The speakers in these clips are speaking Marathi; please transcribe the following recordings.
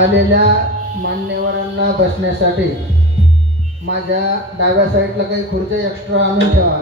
आलेल्या मान्यवरांना बसण्यासाठी माझ्या डाव्या साईडला काही खुर्च्या एक्स्ट्रा आणून ठेवा.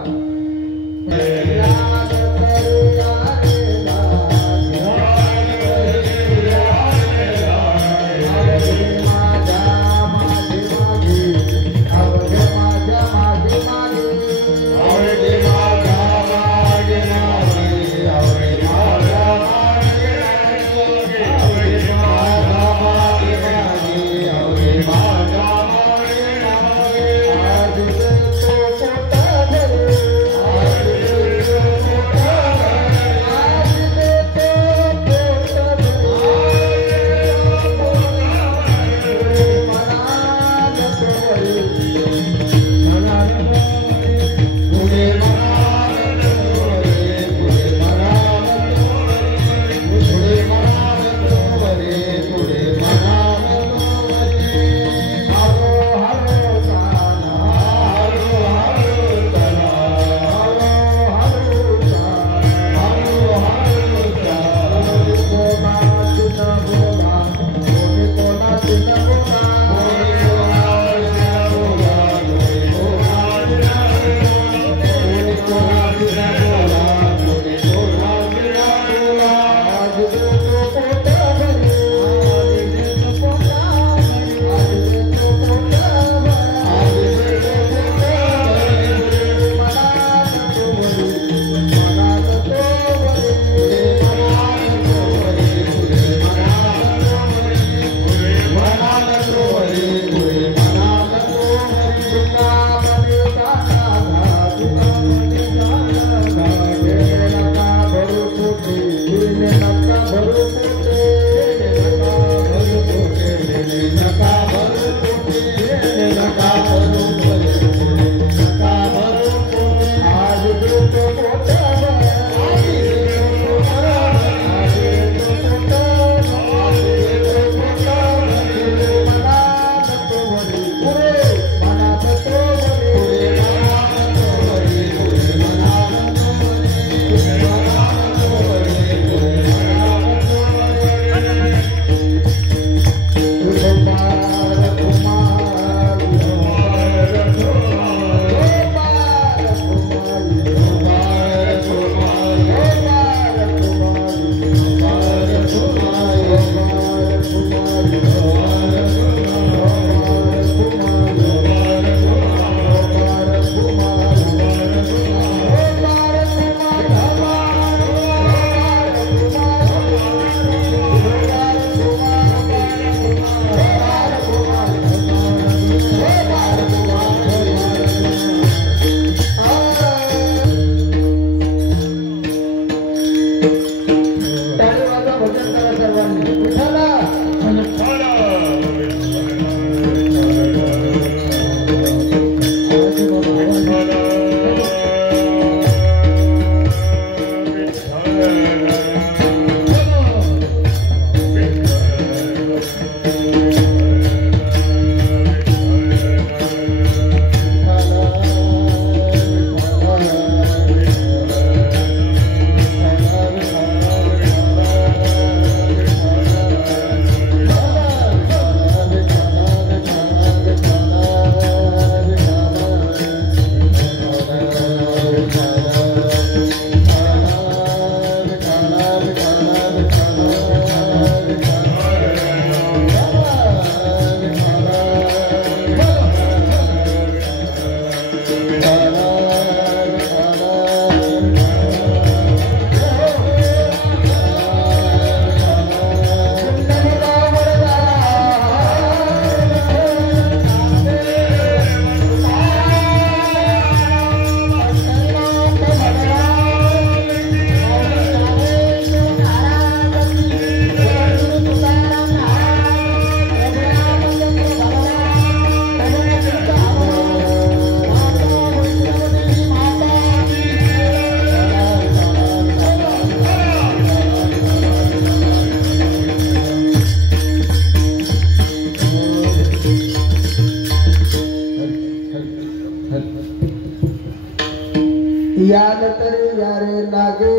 याल तरी यारे लागे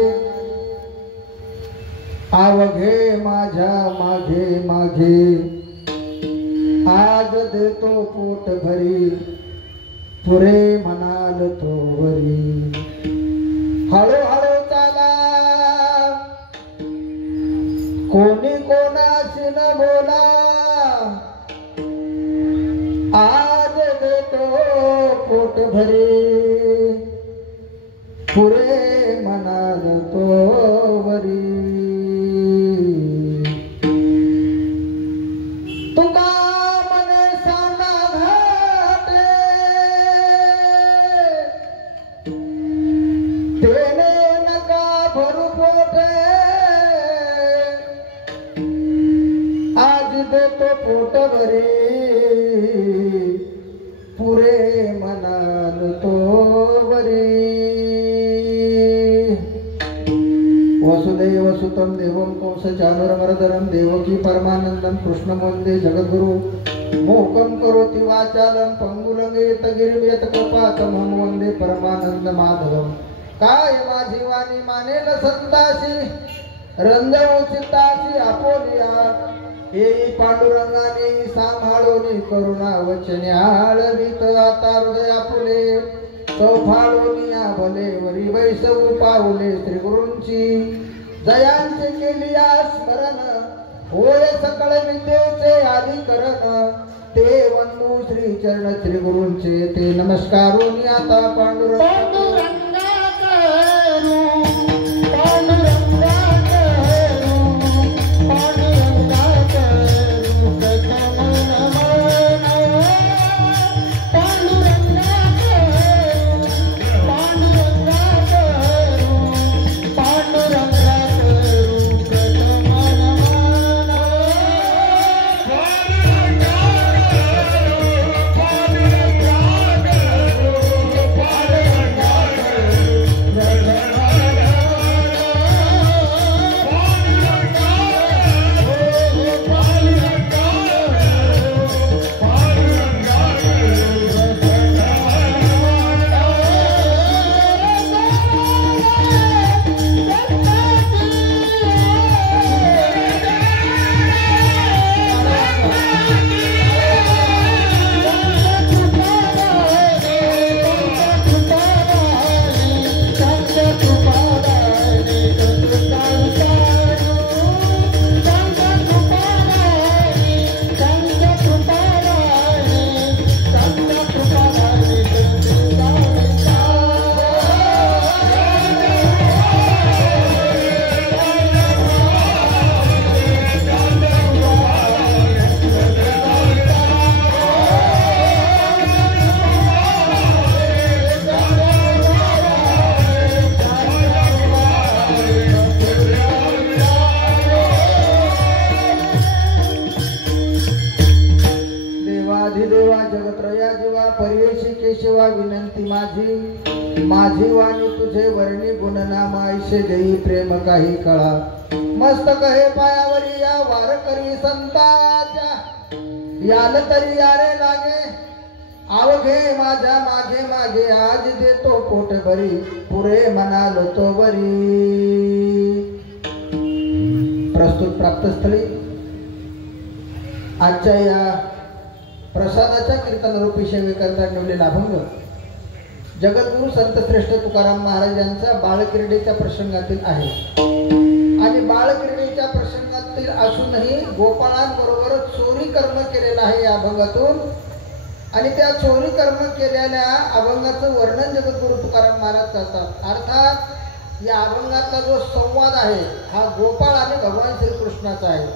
आवघे माझ्या मागे मागे देतो पोट भरी पुरे म्हणाल तो वरी हळूहळू चाला कोणी कोणाशी न बोला आज देतो पोट भरी पुरे म्हणाल तो वरी तुका मने सांगा घाटे तेने नका भरू पोटे आज देतो पोट भरी पुरे म्हणाल तो वरी वसुदेव सुतं देवं कंसचानूरमर्दनं देवकी परमानंदं कृष्णं वन्दे जगद्गुरु मोकं करोति वाचालं पंगुलंगेत गिरियत कृपातमं वन्दे परमानंद माधवं काय माझी वाणी मानेल संताशी रंजवू चित्ताशी आपोलिया हे पांडुरंगाने सांभाळून करुणा वचने आळवित आता हृदय आपुले चौफाळून भले वरी वैसवू पाऊले श्री गुरूंची जयांचे केली स्मरण होय सकळ विद्येचे आदिकरण ते वंदू श्री चरण श्री गुरूंचे ते नमस्कारून आता पांडुरंग विनंती माझी वाणी तुझे वर्णी गुणनाम ऐसे देई प्रेम काही कळा मस्तक हे पायावरी या वारकरी संताच्या याल तरी यारे लागे आवघे माझ्या मागे मागे आज देतो पोट भरी पुरे म्हणाल तो बरी प्रस्तुत प्राप्तस्थळी आजच्या या प्रसादाच्या कीर्तन रूपी सेवेकरता निवडलेला अभंग जगद्गुरु संत श्रेष्ठ तुकाराम महाराज यांचा बाळक्रीडेच्या प्रसंगातील आहे आणि बाळक्रीडेच्या प्रसंगातील असूनही गोपाळांबरोबर चोरी कर्म केलेलं आहे या अभंगातून आणि त्या चोरी कर्म केलेल्या अभंगाचं वर्णन जगद्गुरु तुकाराम महाराज करतात। अर्थात या अभंगातला जो संवाद आहे हा गोपाळ आणि भगवान श्रीकृष्णाचा आहे।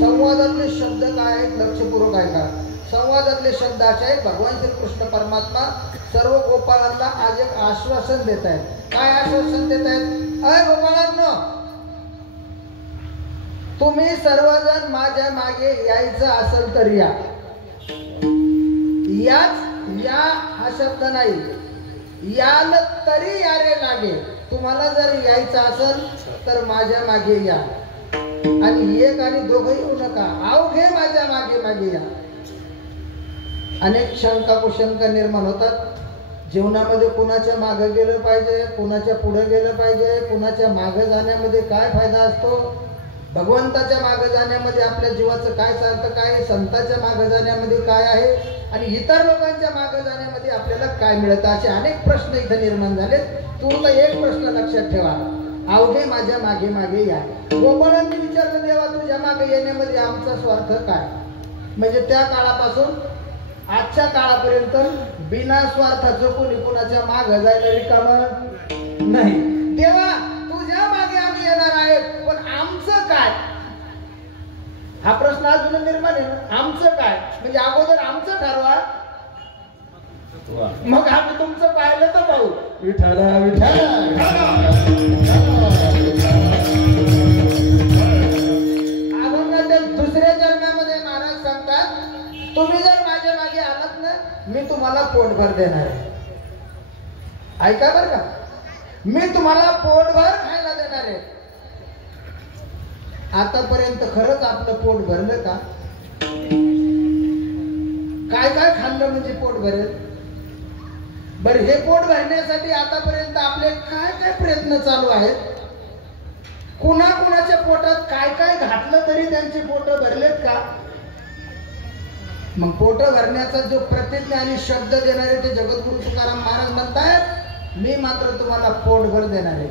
संवादातले शब्द काय आहेत लक्षपूर्वक ऐका। संवादातले शब्द असे आहेत भगवान श्रीकृष्ण परमात्मा सर्व गोपाळांना आज एक आश्वासन देत आहेत। काय आश्वासन देत आहेत? अय गोपाळांनो, तुम्ही सर्वजण माझ्या मागे यायचं असेल तर या। या हा शब्द नाही, याल तरी यारे लागे। तुम्हाला जर यायचं असेल तर माझ्या मागे या आणि एक आणि दोघंही येऊ नका, अवघे माझ्या मागे मागे या। अनेक शंका कुशंका निर्माण होतात जीवनामध्ये। कुणाच्या मागे गेलं पाहिजे, कुणाच्या पुढे गेलं पाहिजे, कुणाच्या मागे जाण्यामध्ये काय फायदा असतो भगवंताच्या मागे जाण्यामध्ये आपल्या जीवाचं काय चालतं, काय संतांच्या मागे जाण्यामध्ये काय आहे आणि इतर लोकांच्या मागे जाण्यामध्ये आपल्याला काय मिळतं, असे अनेक प्रश्न इथं निर्माण झाले. तू तर एक प्रश्न लक्षात ठेवा, अवघे माझ्या मागे मागे या. गोपाळांनी विचारलं, देवा तुझ्या मागे येण्यामध्ये आमचा स्वार्थ काय? म्हणजे त्या काळापासून आजच्या काळापर्यंत बिना स्वार्थाचं कोणी कोणाच्या मागे जायला रिकामं नाही. देवा तुझ्या मागे आम्ही येणार आहे, पण आमचं काय? हा प्रश्न अजून निर्माण आहे ना. आमचं काय म्हणजे अगोदर आमचं ठरवा, मग आम्ही तुमचं पाहिलं तर पाहू. विठाला विठाला अभंगाच्या दुसऱ्या जन्मामध्ये महाराज सांगतात, तुम्ही जर माझ्या मागे आलात ना, मी तुम्हाला पोटभर देणार आहे. ऐका बरं का, मी तुम्हाला पोटभर खायला देणार आहे. आतापर्यंत खरंच आपलं पोट भरलं का? काय काय खाल्लं म्हणजे पोट भरेल? बरं, हे पोट भरण्यासाठी आतापर्यंत आपले काय काय प्रयत्न चालू आहेत? कुणाच्या पोटात काय काय घातलं तरी त्यांचे पोट भरलेत का? मग पोट भरण्याचा जो प्रतिज्ञा आणि शब्द देणारे ते जगद्गुरु तुकाराम महाराज म्हणतात, मी मात्र तुम्हाला पोटभर देणार आहे.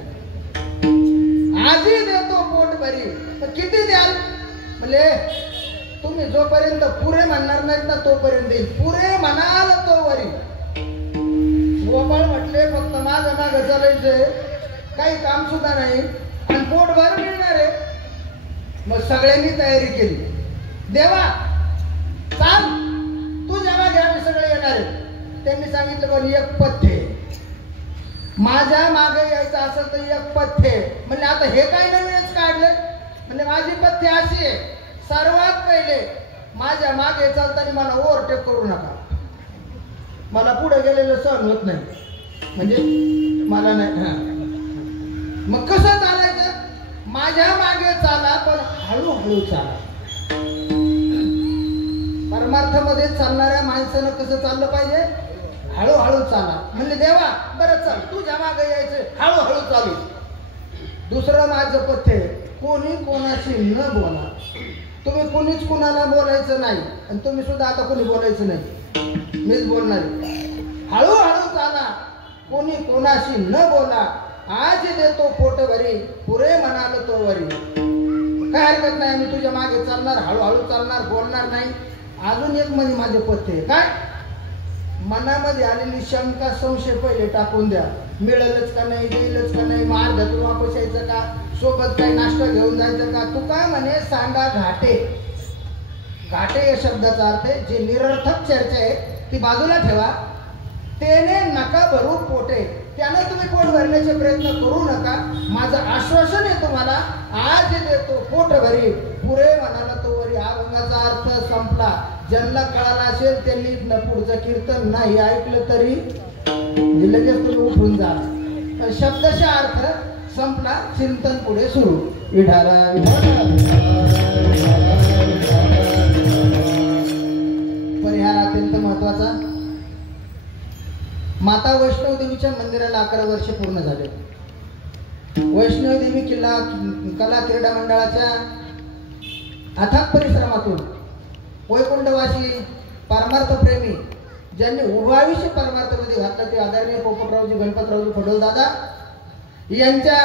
आजही देतो पोट भरी. किती द्याल? म्हणजे तुम्ही जोपर्यंत पुरे म्हणणार नाहीत ना तोपर्यंत देईल. पुरे म्हणाल तो वरी. गोपाळ म्हटले, फक्त माझं मागं चालायचंय, काही काम सुद्धा नाही आणि पोटभर मिळणार आहे. मग सगळ्यांनी तयारी केली. देवा चाल, तुझ्या मागे आम्ही सगळे येणार आहे. त्यांनी सांगितलं, पण एक पथ्य, माझ्या मागे यायचं असेल तर एक पथ्य. म्हणजे आता हे काही नवीनच काढलं. म्हणजे माझी पथ्य अशी आहे, सर्वात पहिले माझ्या मागे चालताना मला ओव्हरटेक करू नका. मला पुढे गेलेलं सहन होत नाही, म्हणजे मला नाही. मग कसं चालायचं? माझ्या मागे चाला, पण हळूहळू चाला. परमार्थामध्ये चालणाऱ्या माणसानं कसं चाललं पाहिजे? हळूहळू चाला. म्हणजे देवा बरं चल, तुझ्या मागे यायचं, हळूहळू चालू. दुसरं माझं पथ्य, कोणी कोणाशी न बोला. तुम्ही कोणीच कुणाला बोलायचं नाही आणि तुम्ही सुद्धा आता कोणी बोलायचं नाही, मीच बोलणार. हळूहळू चाला, कोणी कोणाशी न बोला. आज देतो पोट भरी, पुरे म्हणाल तो वरी. काय हरकत नाही, मी तुझ्या मागे चालणार, हळूहळू चालणार, बोलणार नाही. अजून एक म्हणजे माझे पथ्य काय? मनामध्ये आलेली शंका संशय पहिले टाकून द्या. मिळेलच का नाही, देईलच का नाही, अर्ध्यातून वापस यायचं का, सोबत काही नाश्ता घेऊन जायचं का? तू काय म्हणे, सांगा घाटे. घाटे या शब्दाचा अर्थ आहे, जे निरर्थक चर्चा आहे ती बाजूला ठेवा. तेने नका भरू पोटे, त्यानं तुम्ही पोट भरण्याचे प्रयत्न करू नका. माझं आश्वासन आहे तुम्हाला, आज देतो पोट भरी, पुरे म्हणाला तो वरी. हा अभंगाचा अर्थ संपला. ज्यांना कळाला असेल त्यांनी पुढचं कीर्तन नाही ऐकलं तरी लगेच तुम्ही उठून जा. शब्दशः अर्थ संपला, चिंतन पुढे सुरू. विठाला परिहार अत्यंत महत्वाचा. माता वैष्णव देवीच्या मंदिराला 11 वर्ष पूर्ण झाले. वैष्णव देवी कला क्रीडा मंडळाच्या अथक परिश्रमातून वैकुंठवासी परमार्थ प्रेमी ज्यांनी उभं आयुष्य परमार्थामध्ये घातलं ते आदरणीय पोपटरावजी गणपतरावजी फडोलदादा यांच्या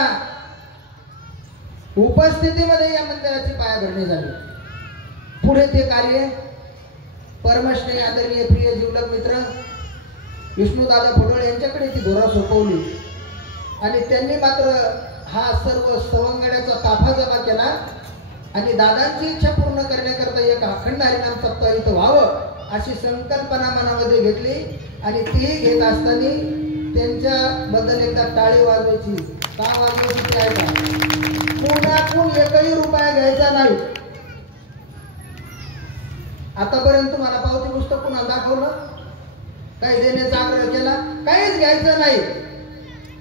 उपस्थितीमध्ये या मंदिराची पायाभरणी झाली. पुढे ते कार्य परमश्रेय आदरणीय प्रिय जीवलग मित्र विष्णुदादा फडोळ यांच्याकडे ती धोरा सोपवली आणि त्यांनी मात्र हा सर्व सवंगड्याचा ताफा जमा केला आणि दादांची इच्छा पूर्ण करण्याकरता एक अखंड हरिनाम सप्ताह इथं व्हावं अशी संकल्पना मनामध्ये घेतली आणि ती घेत असताना त्यांच्याबद्दल एकदा टाळी वाजवायची. का वाजवायची ते आहे का? पुण्यातून एकही रुपया घ्यायचा नाही. आतापर्यंत तुम्हाला पावती पुस्तक कुणाला दाखवलं, काही देण्याचा आग्रह केला, काहीच घ्यायचं नाही.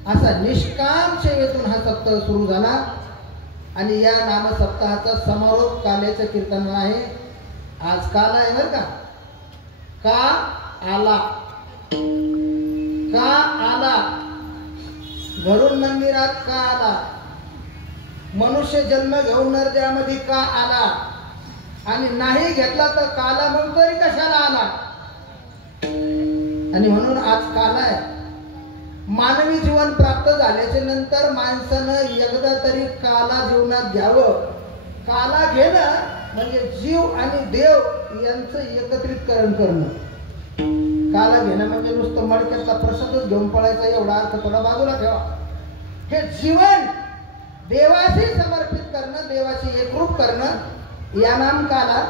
असा निष्काम सेवेतून हा सप्ताह सुरू झाला आणि या नाम सप्ताहाचा समारोप काल्याचं कीर्तन आहे. आज काल आहे बरं का. का आला, का आला, घरून मंदिरात का आला, मनुष्य जन्म घेऊन नरदेहामध्ये का आला आणि नाही घेतला तर काला मग तरी कशाला आला. आणि म्हणून आज काल आहे. मानवी जीवन प्राप्त झाल्याच्या नंतर माणसानं एकदा तरी काला जीवनात घ्यावं. काला घेणं म्हणजे जीव आणि देव यांचं एकत्रितकरण करणं. काला घेणं म्हणजे नुसतं मडक्यातला प्रसादच घेऊन पळायचा एवढा अर्थ थोडा बाजूला ठेवा. हे जीवन देवाशी समर्पित करणं, देवाशी एकरूप करणं या नाम काला.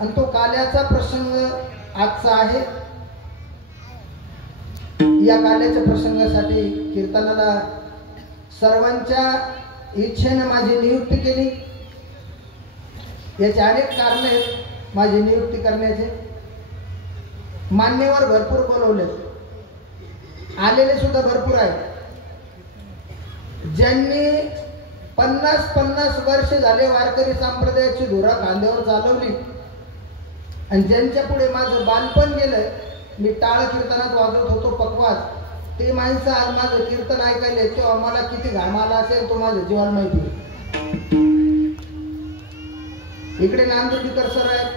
आणि तो काल्याचा प्रसंग आजचा आहे. या काल्याच्या प्रसंगासाठी कीर्तनाला सर्वांच्या इच्छेने माझी नियुक्ती केली. याचे अनेक कारण आहेत माझी नियुक्ती करण्याचे. मान्यवर भरपूर बोलवले, आलेले सुद्धा भरपूर आहेत. ज्यांनी 50-50 वर्ष झाले वारकरी संप्रदायाची धुरा खांद्यावर चालवली आणि ज्यांच्या पुढे माझं बालपण गेलंय, मी टाळ कीर्तनात वाजवत होतो पकवाज, ते माणसं आज माझं कीर्तन ऐकायला तेव्हा मला किती घाम आला असेल तो माझ्या जीवाला माहिती. इकडे नांदुरकर सर आहेत,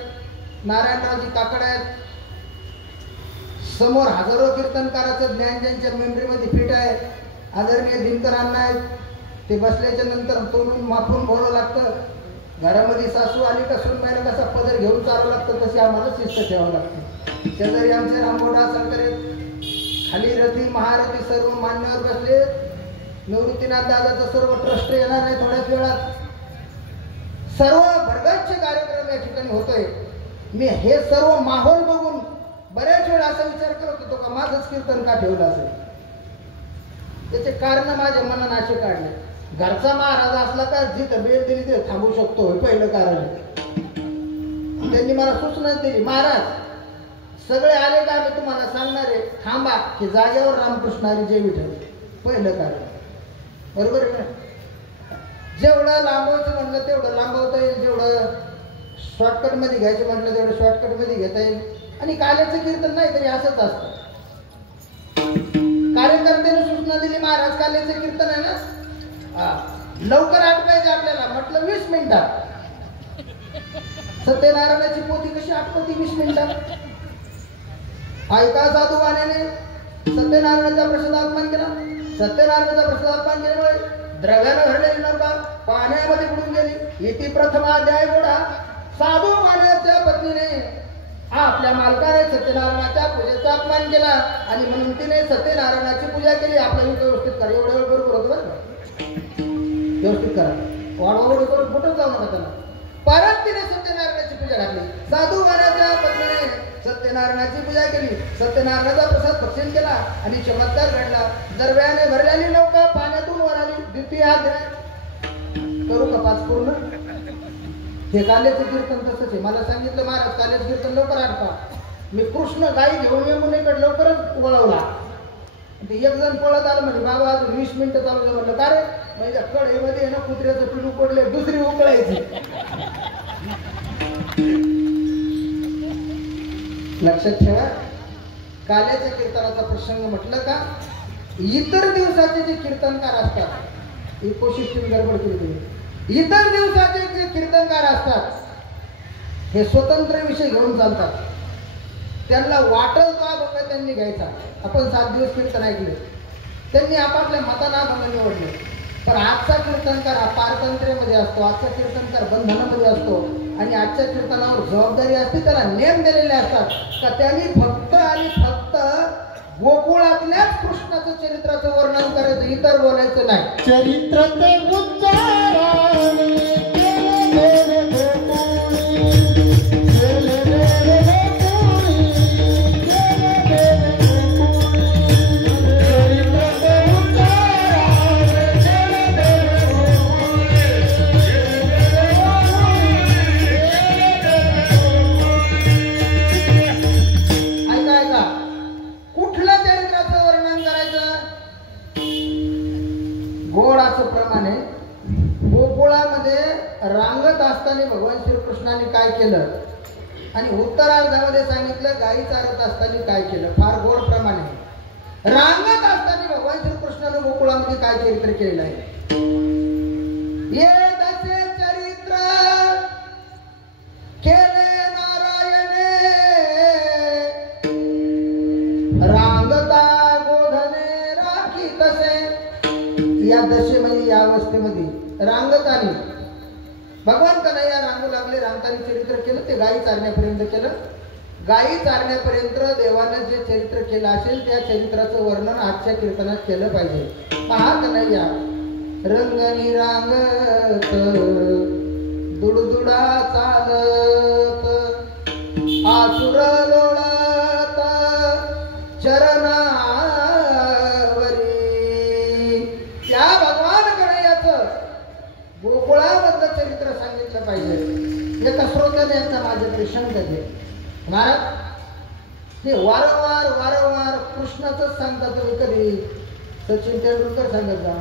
नारायणरावजी काकड आहेत, समोर हजारो कीर्तनकाराचं ज्ञान ज्यांच्या मेमरीमध्ये फिट आहे. आदरणीय दिनकर अण्णा आहेत, ते बसल्याच्या नंतर तोंडून माफून बोलावं लागतं. घरामध्ये सासू आली का सुनबाईला कसा पदर घेऊन चालावं लागतं तशी आम्हाला शिस्त ठेवावं लागतं. शेजारी आमचे रामगोडा सरकर, खाली रथी महारथी सर्व मान्यवर बसले. निवृत्तीनाथ दादाचा सर्व ट्रस्ट येणार आहे थोड्याच वेळात. सर्व भरगच्च कार्यक्रम या ठिकाणी होतोय. मी हे सर्व माहोल बघून बऱ्याच वेळा असा विचार करत होतो का माझंच कीर्तन का ठेवलं असेल. त्याचे कारण माझ्या मनानं असे काढले. घरचा महाराज असला का जिथं बेल दिली ते थांबू शकतो, पहिलं कारण. त्यांनी मला सूचना दिली, महाराज सगळे आले का मी तुम्हाला सांगणार आहे, थांबा की जागेवर रामकृष्ण हरी जय विठ्ठल, पहिलं कारण. बरोबर आहे. जेवढं लांबवायचं म्हटलं तेवढं लांबवता येईल, जेवढं शॉर्टकट मध्ये घ्यायचं म्हटलं तेवढं शॉर्टकट मध्ये घेता येईल. आणि काल्याचं कीर्तन नाही तरी असंच असतं. कार्यकर्त्याने सूचना दिली, महाराज काल्याचं कीर्तन आहे ना, लवकर आटवायचं आपल्याला. म्हटलं 20 मिनिटात. सत्यनारायणाची पोथी कशी आटवती 20 मिनिटात. ऐका साधू वाण्याने सत्यनारायणाचा प्रसाद अपमान केला. सत्यनारायणाचा प्रसाद अपमान केल्यामुळे द्रव्यानं भरलेली नौका पाण्यामध्ये बुडून गेली. इति प्रथमाध्याय गोडा. साधू वाण्याच्या पत्नीने आपल्या मालकाने सत्यनारायणाच्या पूजेचा अपमान केला आणि म्हणून तिने सत्यनारायणाची पूजा केली. आपल्याला व्यवस्थित करा, एवढ्या वेळ बरोबर होतं बरं का, व्यवस्थित करा, वाढवावड करून कुठं जाऊ नका त्याला. परत तिने सत्यनारायणाची पूजा घातली. साधू वाण्याच्या पत्नीने सत्यनारायणाची पूजा केली, सत्यनारायणाचा प्रसाद भक्षण केला आणि चमत्कार घडला. दरव्याने भरलेली नौका पाण्यातून वर आली. द्वितीय अध्याय करू का 5 पूर्ण. हे काल्याचं कीर्तन तसंच आहे. मला सांगितलं महाराज काल्याचं कीर्तन लवकर आणता. मी कृष्ण गाई घेऊन यमुनेकडे लवकरच वळवला. ते एक जण पळत आलं म्हणजे बाबा अजून 20 मिनिटं चालू आहे. म्हणलं का रे, म्हणजे कढईमध्ये ना कुत्र्याचं पिलू पडले, दुसरी उकळायची. लक्षात ठेवा, काल्याच्या कीर्तनाचा प्रसंग म्हटलं का इतर दिवसाचे जे कीर्तनकार असतात, इकोसिस्टम गडबड केली. इतर दिवसाचे जे कीर्तनकार असतात हे स्वतंत्र विषय घेऊन चालतात. त्यांना वाटल तो अभंग त्यांनी घ्यायचा. आपण 7 दिवस कीर्तन ऐकले, त्यांनी आपापल्या मतानं अभंग निवडले. पण आजचा कीर्तनकार हा पारतंत्र्यामध्ये असतो, आजचा कीर्तनकार बंधनामध्ये असतो आणि आजच्या कीर्तनावर जबाबदारी असते. त्याला नेम दिलेले असतात का त्यांनी फक्त आणि फक्त गोकुळातल्याच कृष्णाचं चरित्राचं वर्णन करायचं, इतर बोलायचं नाही. चरित्र ते भगवान श्रीकृष्णाने काय केलं आणि उत्तरार्धामध्ये सांगितलं गाई चारत असताना काय केलं. फार गोड प्रमाणे रांगत असताना भगवान श्रीकृष्णाने गोकुळामध्ये काय चरित्र केलेलं आहे. ये दसे चरित्र केले नारायणे रांगता गोधने राखी तसे. या दशे म्हणजे या अवस्थेमध्ये रांगतानी भगवान कन्हैया रांगू लागले. रांगतानी चरित्र केलं ते गायी चारण्यापर्यंत केलं. गायी चारण्यापर्यंत देवानं जे चरित्र केलं असेल त्या चरित्राचं वर्णन आजच्या कीर्तनात केलं पाहिजे. पहा कन्हैया रंगनी रांगत दुडदुडा चालत आसुर लोळत चरणावरी. त्या भगवान कन्हैयाचं गोकुळामधलं चरित्र सांगितलं पाहिजे. एका श्रोत्याने यांचा माझ्याकडे शंका घे महाराज हे वारंवार वारंवार कृष्णाचंच सांगतात. तुम्ही कधी सचिन तेंडुलकर सांगत जा,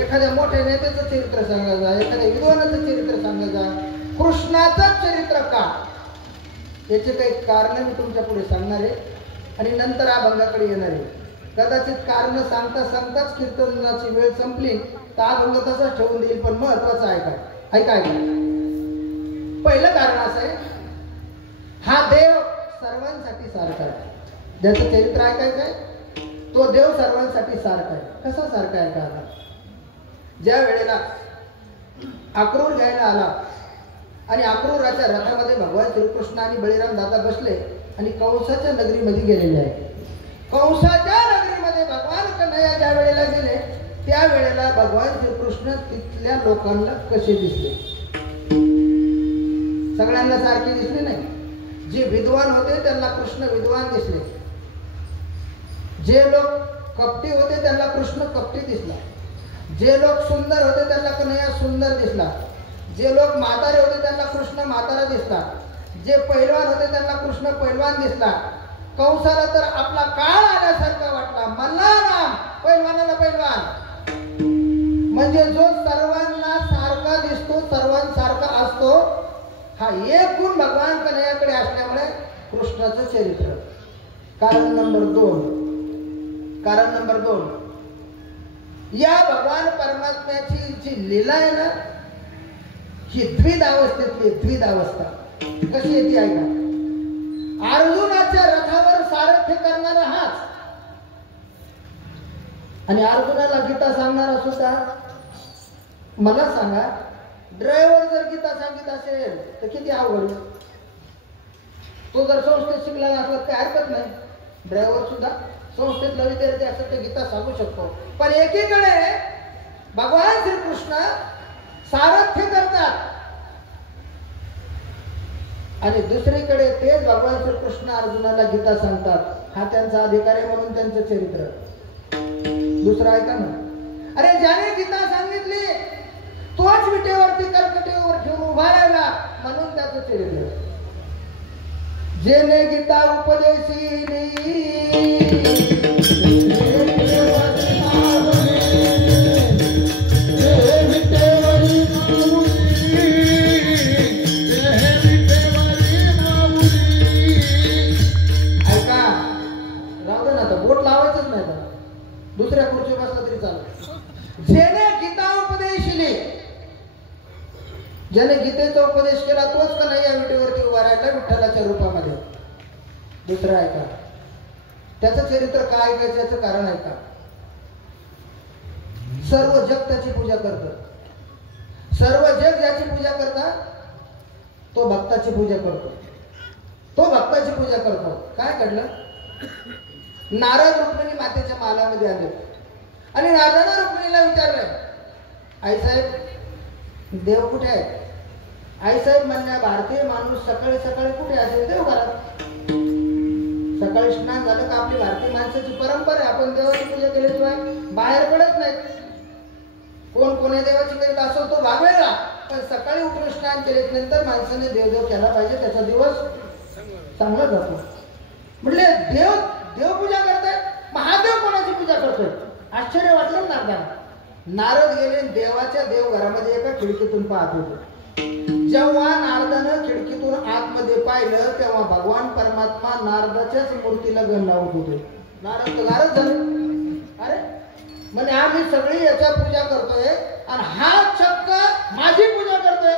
एखाद्या मोठ्या नेत्याचं चरित्र सांगत जा, एखाद्या विद्वानाचं चरित्र सांगत जा. कृष्णाचंच चरित्र का याचे काही कारण मी तुमच्या पुढे सांगणार आहे आणि नंतर अभंगाकडे येणार आहे. कदाचित कारण सांगता सांगताच कीर्तनाची वेळ संपली तर अभंग तसाच ठेवून देईल. पण महत्वाचं आहे का ऐका ऐका. पहिलं कारण असं आहे हा देव सर्वांसाठी सारखा आहे. ज्याचं चरित्र ऐकायचं आहे तो देव सर्वांसाठी सारखा आहे. कसा सारखा आहे का? आता ज्या वेळेला अक्रूर घ्यायला आला आणि अक्रूराच्या रथामध्ये भगवान श्रीकृष्ण आणि बळीराम दादा बसले आणि कंसाच्या नगरीमध्ये गेलेले आहे. कंसाच्या नगरीमध्ये भगवान कन्हैया ज्या वेळेला गेले त्यावेळेला भगवान श्रीकृष्ण तिथल्या लोकांना कसे दिसले? सगळ्यांना सारखे दिसले नाही. जे विद्वान होते त्यांना कृष्ण विद्वान दिसले. जे लोक कपटी होते त्यांना कृष्ण कपटी दिसला. जे लोक सुंदर होते त्यांना कन्हैया सुंदर दिसला. जे लोक म्हातारे होते त्यांना कृष्ण म्हातारा दिसला. जे पैलवान होते त्यांना कृष्ण पैलवान दिसला. कंसाला तर आपला काळ आल्यासारखा वाटला. मल्हाराम पैलवानाला पैलवान म्हणजे जो सर्वांना सारखा दिसतो सर्वांसारखा असतो. हा एक गुण भगवान कन्हैयाकडे असल्यामुळे कृष्णाचं चरित्र. कारण नंबर दोन या भगवान परमात्म्याची जी लीला आहे ना ही द्विधावस्थेतली. द्विधावस्था कशी येते ऐका. अर्जुनाच्या रथावर सारथ्य करणारा हाच आणि अर्जुनाला गीता सांगणारा सुद्धा. मला सांगा ड्रायव्हर जर गीता सांगित असेल तर किती अवघड. तो जर संस्थेत शिकलेला असला काही हरकत नाही. ड्रायव्हर सुद्धा संस्थेतला विद्यार्थी असं ते गीता सांगू शकतो. पण एकीकडे भगवान श्रीकृष्ण सारथ्य करतात आणि दुसरीकडे तेच भगवान श्रीकृष्ण अर्जुनाला गीता सांगतात. हा त्यांचा अधिकार आहे म्हणून त्यांचं चरित्र. दुसरं ऐका ना. अरे ज्याने गीता सांगितली तोच विटेवरती कर्कटेवर ठेवून उभा राहिला म्हणून त्याचं चरित्र. जेने गीता उपदेशिली ऐका राहू दे ना. आता बोट लावायचंच नाही. दुसऱ्या खुर्ची बसला तरी चालेल. जेने गीता उपदेशिली ज्याने गीतेचा उपदेश केला तोच कन्हैया विटेवरती उभा राहिला विठ्ठलाच्या रूपामध्ये. दुसरं ऐका त्याचं चरित्र काय ऐकायचं याचं कारण ऐका. सर्व जग त्याची पूजा करतं. सर्व जग ज्याची पूजा करतात तो भक्ताची पूजा करतो. तो भक्ताची पूजा करतो. काय घडलं? नारद रुक्मिणी मातेच्या मालामध्ये आले आणि नारदानं रुक्मिणीला विचारलं आईसाहेब देव कुठे आहे? आईसाहेब म्हणल्या भारतीय माणूस सकाळी सकाळी कुठे असेल? देव घरात. सकाळी स्नान झालं का आपली भारतीय माणसाची परंपरा आहे आपण देवाची पूजा केल्याशिवाय बाहेर पडत नाहीत. कोण कोण्या देवाची करीत असो तो वागवेगळा. पण सकाळी उठून स्नान केल्यानंतर माणसाने देवदेव केला पाहिजे. त्याचा दिवस चांगला जातो. म्हटले देव देवपूजा करतायत. महादेव कोणाची पूजा करतोय? आश्चर्य वाटलं नारदाला. नारद गेले देवाच्या देवघरामध्ये एका खिडकीतून पाहत होते. जेव्हा नारदानं खिडकीतून आतमध्ये पाहिलं तेव्हा भगवान परमात्मा नारदाच्याच मूर्तीला गण लावत होते. नारद गारच झाले. अरे म्हणजे आम्ही सगळी याच्या पूजा करतोय आणि हा चक्क माझी पूजा करतोय.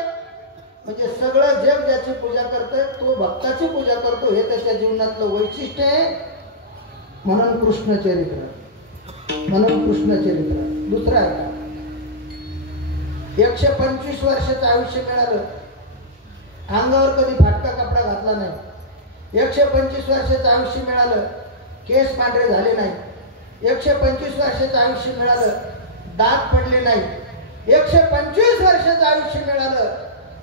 म्हणजे सगळं जग ज्याची पूजा करतोय तो भक्ताची पूजा करतो, हे त्याच्या जीवनातलं वैशिष्ट्य आहे. म्हणून कृष्ण चरित्र. दुसरं आहे का, 125 वर्षाचं आयुष्य मिळालं, अंगावर कधी फाटका कपडा घातला नाही. 125 वर्षाचं आयुष्य मिळालं, केस पांढरे झाले नाही. 125 वर्षाचं आयुष्य मिळालं, दात पडले नाही. 125 वर्षाचं आयुष्य मिळालं,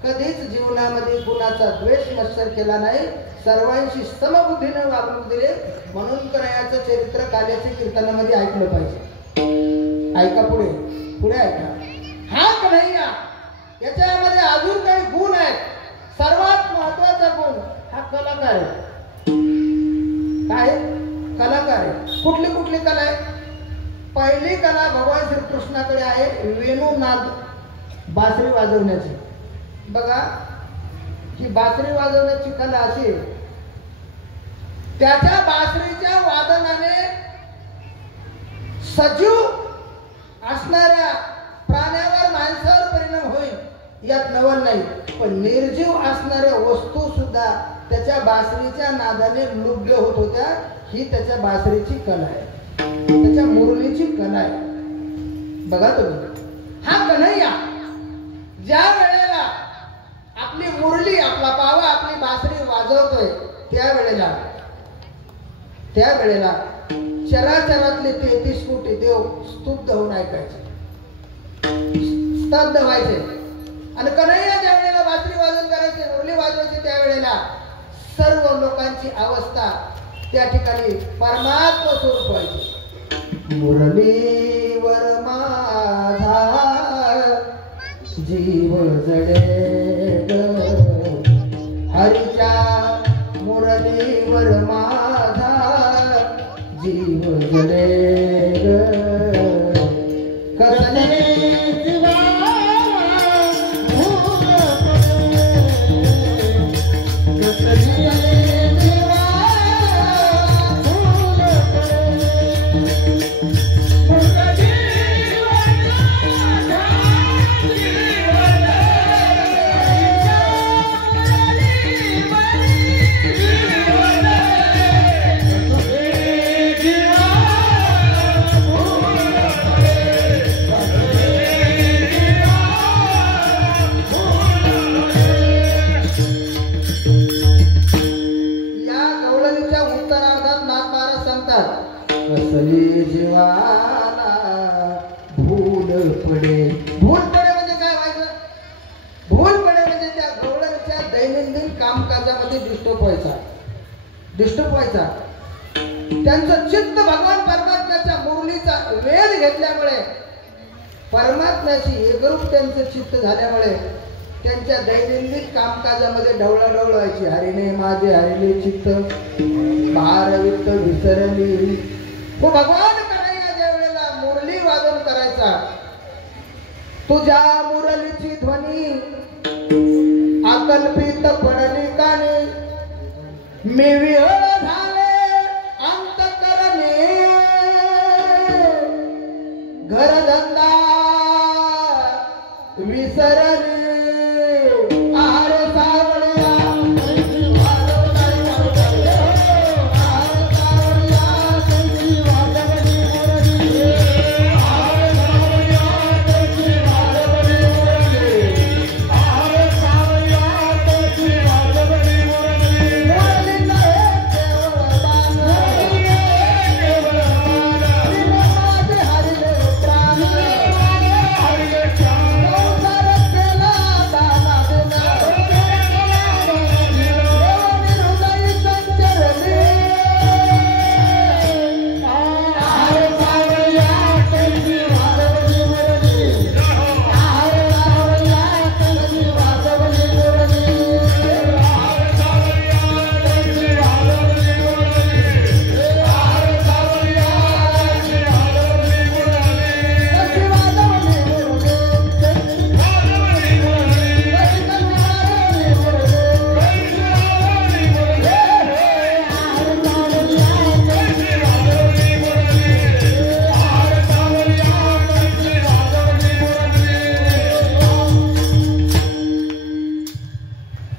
कधीच जीवनामध्ये कुणाचा द्वेष मत्सर केला नाही, सर्वांशी समबुद्धीने वागणूक दिले. म्हणून कन्हैयाचं चरित्र काल्याच्या कीर्तनामध्ये ऐकलं पाहिजे. ऐका, पुढे ऐका. हा कन्हैया, याच्यामध्ये अजून काही गुण आहेत. सर्वात महत्वाचा गुण हा कलाकार आहे. काय कलाकार आहे? कुठली कला आहे? पहिली कला भगवान श्रीकृष्णाकडे आहे वेणुनाद, बासरी वाजवण्याची. बघा, ही बासरी वाजवण्याची कला अशी, त्याच्या बासरीच्या वादनाने सजीव असणाऱ्या प्राण्यावर माणसावर परिणाम होईल यात नवल नाही, पण निर्जीव असणाऱ्या वस्तू सुद्धा त्याच्या बासरीच्या नादाने लुब्ध होत होत्या. ही त्याच्या बासरीची कला आहे, त्याच्या मुरलीची कला आहे. बघा तुम्ही, हा कन्हैया ज्या वेळेला आपली मुरली, आपला पावा, आपली बासरी वाजवतोय त्यावेळेला चराचरातले 33 कोटी देव स्तब्ध होऊन ऐकायचे, स्तब्ध व्हायचे. आणि कन्हैया ज्या वेळेला बासरी वाजवून करायचे, मुरली वाजवायची, त्यावेळेला सर्व लोकांची अवस्था त्या ठिकाणी परमात्मा स्वरूप व्हायची. मुरलीवर माझा जीव जडे हरीच्या, मुरलीवर माझा जीव जडे कसले डिस्टर्ब व्हायचा. त्यांचं चित्त भगवान परमात्म्याच्या मुरलीचा वेध घेतल्यामुळे, परमात्म्याशी एकरूप त्यांचं चित्त झाल्यामुळे त्यांच्या दैनंदिन कामकाजामध्ये ढवळाढवळ व्हायची. हरिणे माझे हरिले चित्त भारवित विसरली. तो भगवान कन्हैया ज्या वेळेला मुरली वादन करायचा, तुझ्या मुरलीची ध्वनी अकल्पित पडली कानी, मी विहळ झाले अंतकरणे, घरधंदा विसरले. आहार सावळ्या केला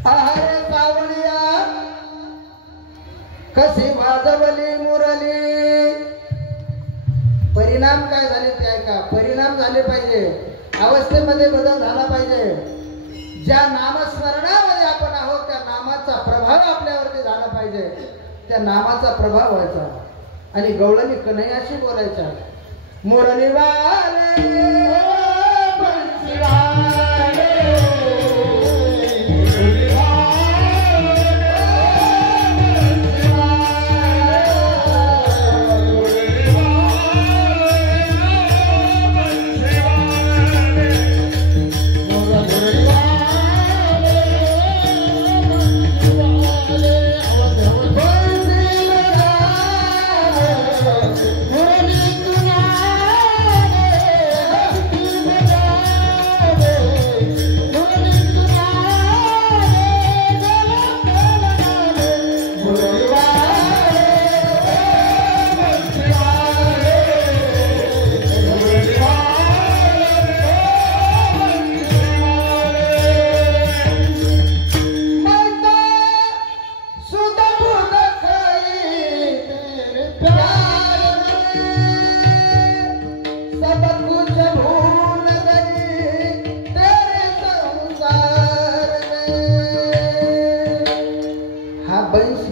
आहार सावळिया कशी वाजवली मुरली. परिणाम काय झाले ते ऐका. परिणाम झाले पाहिजे, अवस्थेमध्ये बदल झाला पाहिजे. ज्या नामस्मरणामध्ये आपण आहोत त्या नामाचा प्रभाव आपल्यावरती झाला पाहिजे. त्या नामाचा प्रभाव व्हायचा. आणि गवळणी कन्हैयाशी बोलायच्या. मुरली वाले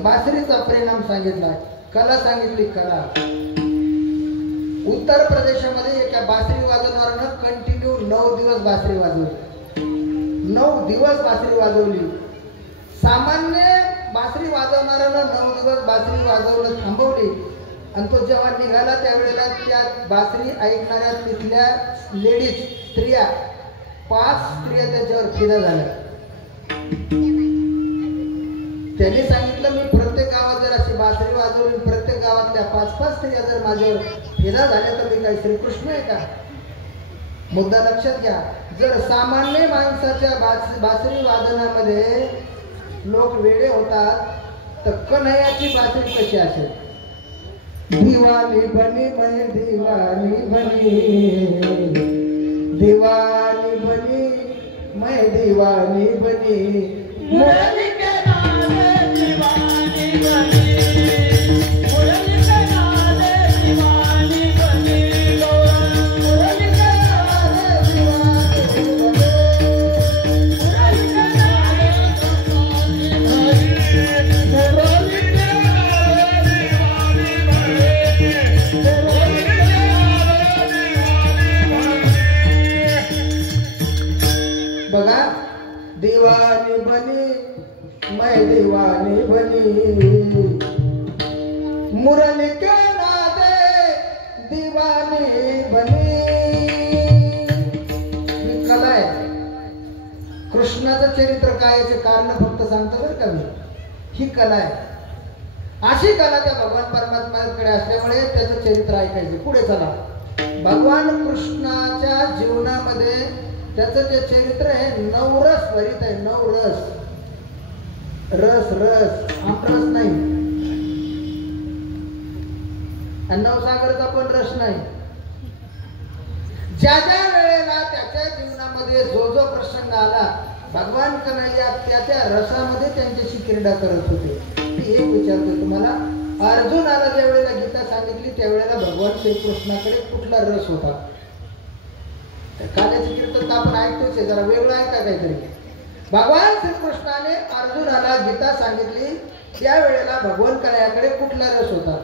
बासरीचा परिणाम सांगितला. कला सांगितली. कला उत्तर प्रदेशामध्ये एका बासरी वाजवणाऱ्यानं कंटिन्यू 9 दिवस बासरी वाजवली. 9 दिवस बासरी वाजवली. सामान्य बासरी वाजवणाऱ्यानं 9 दिवस बासरी वाजवणं थांबवली. आणि तो जेव्हा निघाला त्यावेळेला त्या बासरी ऐकणाऱ्या तिथल्या लेडीज स्त्रिया 5 स्त्रिया त्याच्यावर फिदा झाल्या. त्यांनी सांगितलं मी प्रत्येक गावात जर अशी बासरी वाजवली, प्रत्येक गावातल्या 5-5 स्त्रिया जर माझ्यावर फिदा झाल्या तर मी काही श्रीकृष्ण आहे का? मुद्दा लक्षात घ्या. जर सामान्य माणसाच्या बासरी वादनामध्ये लोक वेडे होतात तर कन्हैयाची बासरी कशी असेल? दीवानी बनी मैं दीवानी बनी, दीवानी बनी मैं दीवानी बनी, मुरली के नाम दीवानी बनी, मुरली के नाम दीवानी बनी, मुरली के नाम दीवानी बनी, मुरली के नाम दीवानी बनी. बघा, दीवानी बनी मैं दीवानी बनी, मुरली के नादे दीवानी बनी. ही कला आहे. कृष्णाचं चरित्र काय याचे कारण फक्त सांगतो बरं का मी. ही कला आहे. अशी कला त्या भगवान परमात्म्याकडे असल्यामुळे त्याचं चरित्र ऐकायचं. पुढे चला. भगवान कृष्णाच्या जीवनामध्ये त्याचं जे चरित्र आहे 9 रस भरित आहे. 9 रस. रस रस आमरस नाही. आणि नवसागरचा पण रस नाही. ज्या ज्या वेळेला त्याच्या जीवनामध्ये जो जो प्रसंग आला भगवान कन्हैया त्या रसामध्ये त्यांच्याशी क्रीडा करत होते. मी एक विचारतो तुम्हाला, अर्जुनाला ज्या वेळेला गीता सांगितली त्यावेळेला भगवान श्रीकृष्णाकडे कुठला रस होता? काल्याचे कीर्तन आपण ऐकतोच आहे, जरा वेगळं आहे का काहीतरी. भगवान श्रीकृष्णाने अर्जुनाला गीता सांगितली त्यावेळेला भगवान कन्हैयाकडे कुठला रस होता?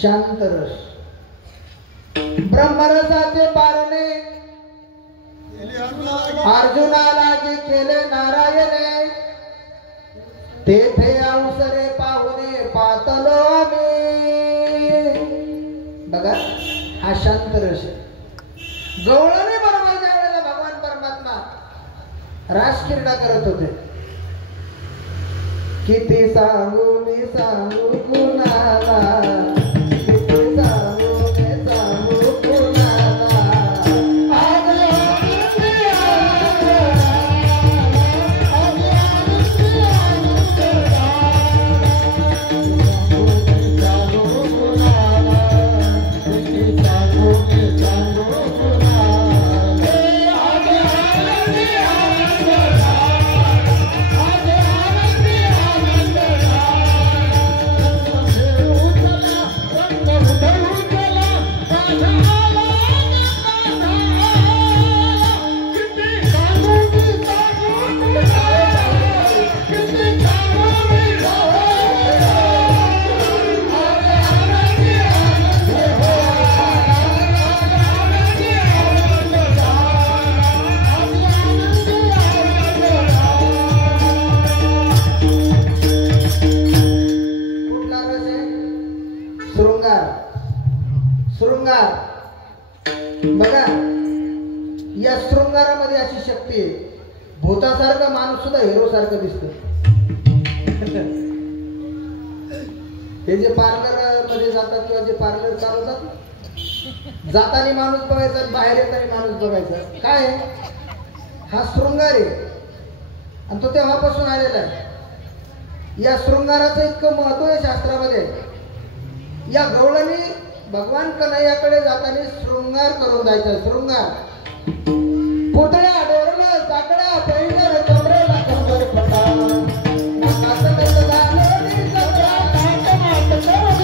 शांत रस. ब्रह्मरसाचे पारणे अर्जुनाला जे केले नारायणे, तेथे अवसरे पाहुणे पातलो आम्ही. बघा, हा शांत रस आहे. गवळणी बरोबर ज्या वेळेला भगवान परमात्मा रासक्रीडा करत होते, किती सांगू मी सांगू कुणाला, किती सांगू मी सांगू कुणाला, बघा या शृंगारामध्ये अशी शक्ती आहे, भूतासारखा माणूस सुद्धा हिरो सारखं दिसतो. हे जे पार्लर मध्ये जातात किंवा जे पार्लर चालवतात, जाताना माणूस बघायचा आणि बाहेर येताना माणूस बघायचा. काय हा शृंगार आहे आणि तो तेव्हापासून आलेला आहे. या शृंगाराचं इतकं महत्व आहे शास्त्रामध्ये. या गवळणी भगवान कन्हैयाकडे जाताना शृंगार करून जायचा. शृंगार पुतळ्या डोरला साकडा पहिला कमरेला कंबर फटा नाकात घालून सगळा काट माट करून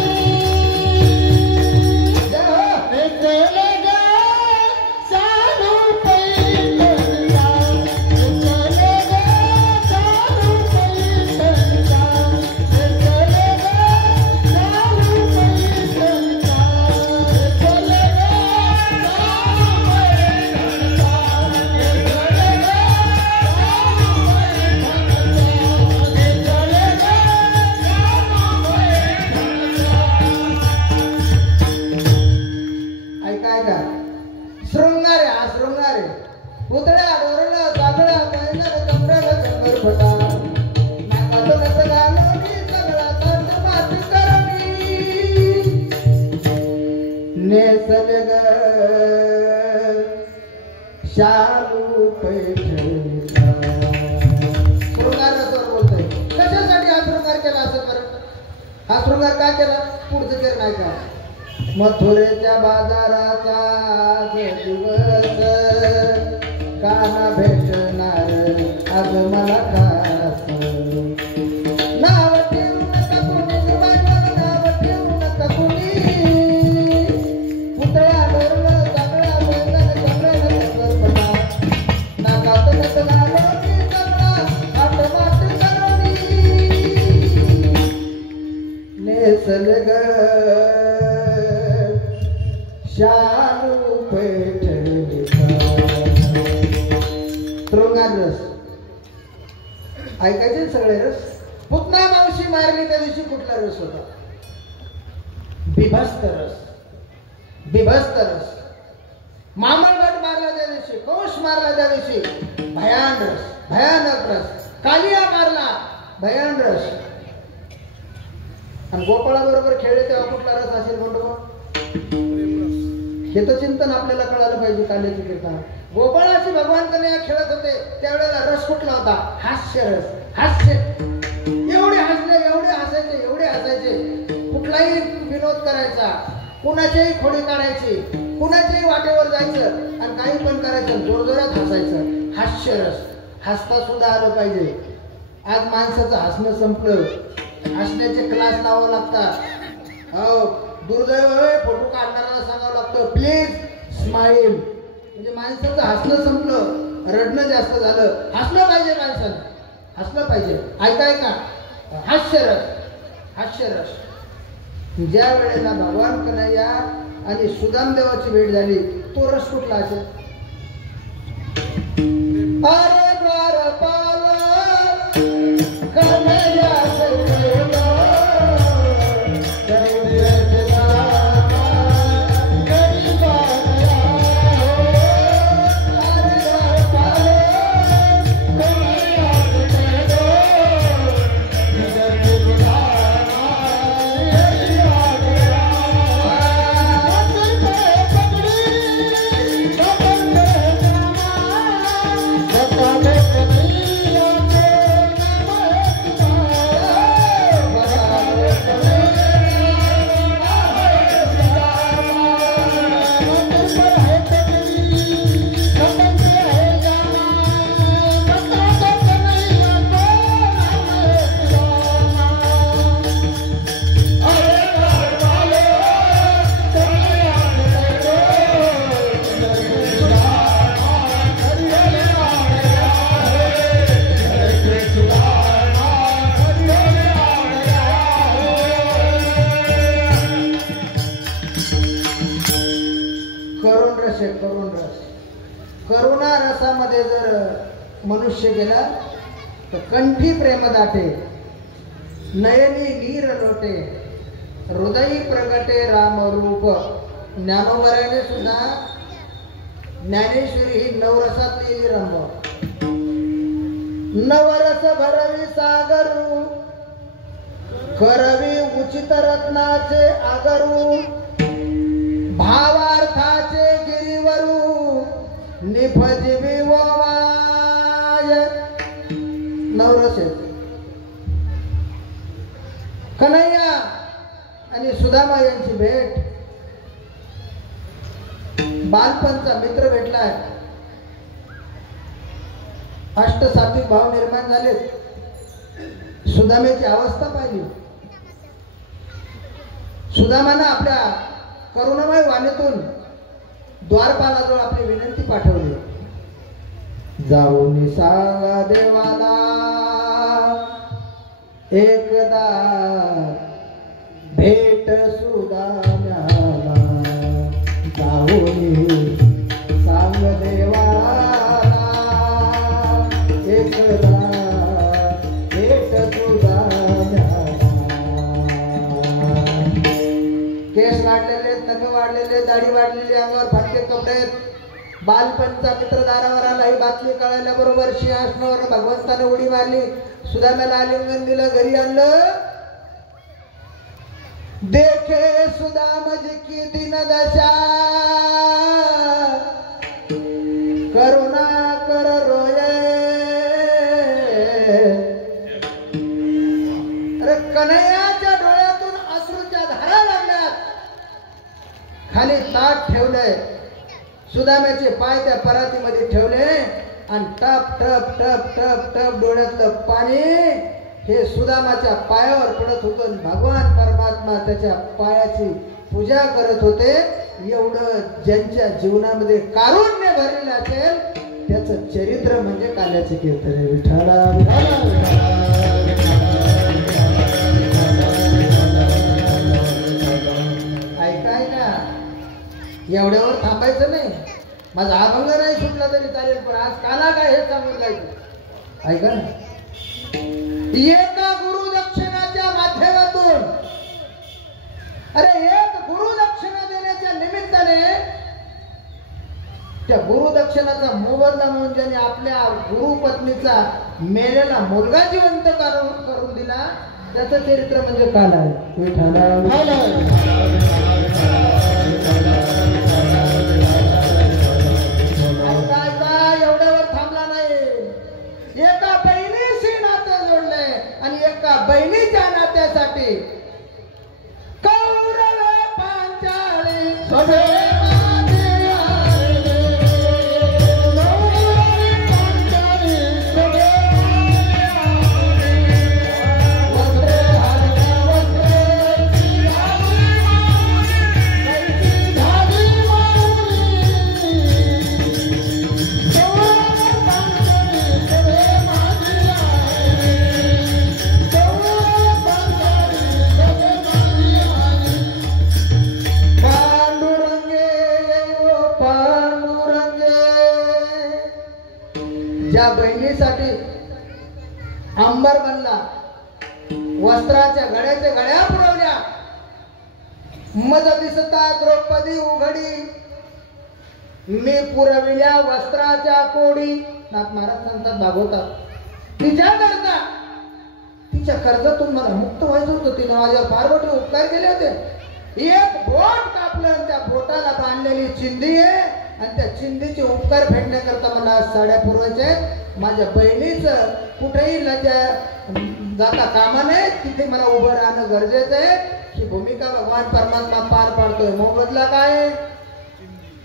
मथुरेच्या बाजाराचा दिवस काना भेटणार आज मला खास. नाव ठेवू नका कोणी, नाव ठेवू नका कोणी. पुतळ्या डोरलं सगळा बैल कमरेला नाकात नथ घालून सगळा आटमाट करून नेसल ग शृंगार रस ऐकायचे सगळे रस. पुतना मावशी मारली त्या दिवशी कुठला रस होता? बिभस्त रस. बिभस्त रस. मामलगट मारला त्या दिवशी, कौश मारला त्या दिवशी भयान रस, भयानक रस. कालिया मारला भयान रस. आणि गोपाळा बरोबर खेळले तेव्हा कुठला रस असेल म्हणतो? हे तर चिंतन आपल्याला कळालं पाहिजे. काल्याची कीर्तन गोपाळाशी भगवान कन्हैया खेळत होते त्यावेळेला रस कुठला होता? हास्य रस. हास्य. एवढे हसले, एवढे हसायचे, एवढे हसायचे. कुठलाही विनोद करायचा, कुणाच्याही खोडी काढायची, कुणाच्याही वाटेवर जायचं आणि काही पण करायचं, जोरजोरात हसायचं. हास्य रस. हसता सुद्धा आलं पाहिजे. आज माणसाचं हसणं संपलं. हसण्याचे क्लास लावावं लागतात. हो दुर्दैव आहे, फोटो काढणाऱ्याला सांगावं लागतं प्लीज स्माईल. म्हणजे माणसाचं हसणं संपलं, रडणं जास्त झालं. हसलं पाहिजे माणसानं, हसलं पाहिजे. ऐकाय का? हास्यरस. हास्यरस. ज्या वेळेला भगवान कन्हैया आणि सुदामदेवाची भेट झाली तो रस कुठला असेल? अरे द्वारपाल कन्हैया करुणा रसामध्ये जर मनुष्य गेला तर कंठी प्रेम दाटे, नयनी नीर लोटे, हृदयी प्रगटे राम रूप. ज्ञानोबराने सुद्धा ज्ञानेश्वरी ही नवरसातली रंभ. नवरस भरवी सागरू करवी उचित रत्नाचे आगरू भावार्थाचे गिरीवरू निफजिवी वाय. नवरस कन्हैया आणि सुदामा यांची भेट. बालपणचा मित्र भेटलाय. अष्टसात्विक भाव निर्माण झाले. सुदामेची अवस्था पाहिली. सुदामानं आपल्या करुणामय वाणीतून द्वारपालाजवळ आपली विनंती पाठवली. जाऊन सांगा देवाला एकदा भेट सुदाम्याला. जाऊन सांग देवाला एकदा भेट सुदाम्याला. केस वाढलेले, नख वाढलेले, दाढी वाढलेली, अंगावर फाटके कपडे. बालपणचा मित्र दारावर आला. ही बातमी कळाल्या बरोबर सिंहासनावर भगवंताने उडी मारली. सुदाम्याला आलिंगन दिलं, घरी आणलं. देखे सुदाम जी की दिन दशा करुणा कर रोये. अरे कन्हैयाच्या डोळ्यातून अश्रूच्या धारा लागल्यात. खाली ताट ठेवलंय. सुदाम्याचे पाय त्या परातीमध्ये ठेवले आणि टप टप टप टप टप डोळ्यातलं पाणी हे सुदामाच्या पायावर पडत होतं. भगवान परमात्मा त्याच्या पायाची पूजा करत होते. एवढं ज्यांच्या जीवनामध्ये कारुण्य भरलेलं असेल त्याचं चरित्र म्हणजे काल्याचे कीर्तन. विठ्ठला ऐकाय ना, एवढ्यावर थांबायचं नाही. माझा अभंग नाही सुटला तरी चालेल, पण आज काला काय हे सांगून जायचं. ऐका ना, एका गुरु दक्षिणाच्या माध्यमातून, अरे एक गुरु दक्षिणा देण्याच्या निमित्ताने त्या गुरु दक्षिणाचा मोबदला म्हणून ज्याने आपल्या गुरु पत्नीचा मेलेला मुलगा जिवंत करून दिला त्याचं चरित्र म्हणजे काल आहे. एवढ्यावर थांबला नाही. एका बहिणीशी नातं जोडले आणि एका बहिणीच्या नात्यासाठी कौरव पांचाळी ज्या बहिणीसाठी अंबर बनला, वस्त्राच्या घड्याच्या घड्या पुरवल्या. मज दिसता द्रौपदी उघडी, मी पुरविल्या वस्त्राच्या कोडी. नाथ महाराज सांगतात भागवतात, तिच्याकरता तिच्या कर्जातून मला मुक्त व्हायचं होतं. तिने माझ्यावर फार मोठे उपकार केले होते. एक बोट कापलं, त्या बोटाला बांधलेली चिंधी आहे आणि त्या चिंधीचे उपकार फेडण्याकरता मला साड्या पुरवायच्या. माझ्या बहिणीचं कुठेही लज्जा जाता कामा नये, तिथे मला उभं राहणं गरजेचं आहे. ही भूमिका भगवान परमात्मा पार पाडतोय. मोबदला काय?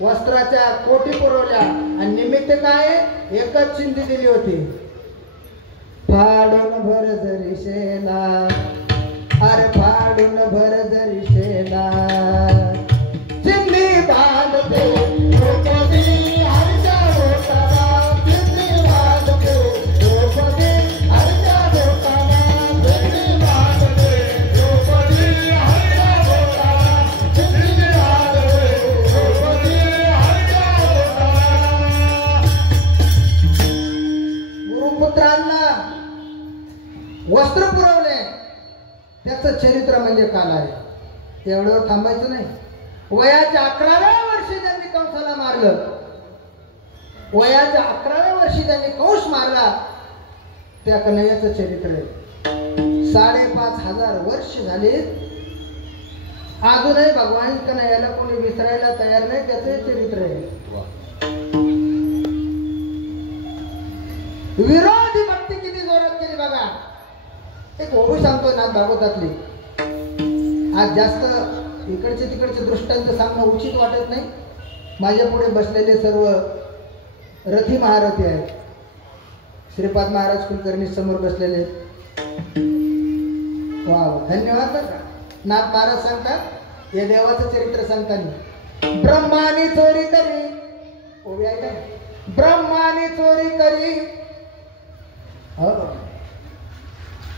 वस्त्राच्या कोटी पुरवल्या आणि निमित्त काय? एकच चिंधी दिली होती. फाडून भर जरी शेला, अरे फाडून भर जरी शेला, चिंधी बांधते वस्त्र पुरवले. त्याचं चरित्र म्हणजे काल आहे. एवढ्यावर थांबायचं नाही. वयाच्या 11व्या वर्षी त्यांनी कंसाला मारलं. वयाच्या 11व्या वर्षी त्यांनी कंस मारला. त्या कन्हैयाचं चरित्र आहे. 5,500 वर्ष झाले अजूनही भगवान कन्हैयाला कोणी विसरायला तयार नाही. त्याचं चरित्र आहे. विरोधी भक्ती किती जोरात केली बघा. एक ओवी सांगतो नाथ भागवतातली. आज जास्त इकडचे तिकडचे दृष्टांत सांगणं उचित वाटत नाही. माझ्या पुढे बसलेले सर्व रथी महारथी आहेत. श्रीपाद महाराज कुलकर्णी समोर बसलेले. वा धन्यवाद बरं का. नाथ महाराज सांगतात या देवाचं चरित्र सांगताना ब्रह्मानी चोरी करी. ओवी ऐका. ब्रह्मानी चोरी करी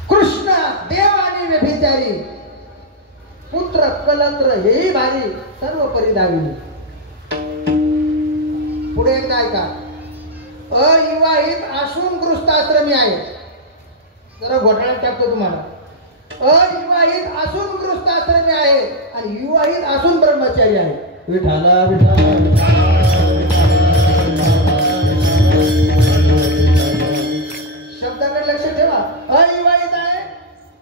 कृष्ण देवानी व्यभिचारी पुत्र कलत्र हेही भारी सर्व परिधाविनी. पुढे एकदा ऐका. अविवाहित असून गृहस्थाश्रमी आहे. जरा घोटाळ्यात टाकतो तुम्हाला. अविवाहित असून गृहस्थाश्रमी आहे आणि विवाहित असून ब्रह्मचारी आहे. विठाला विठाला शब्दाकडे लक्ष ठेवा. अविवाहित आहे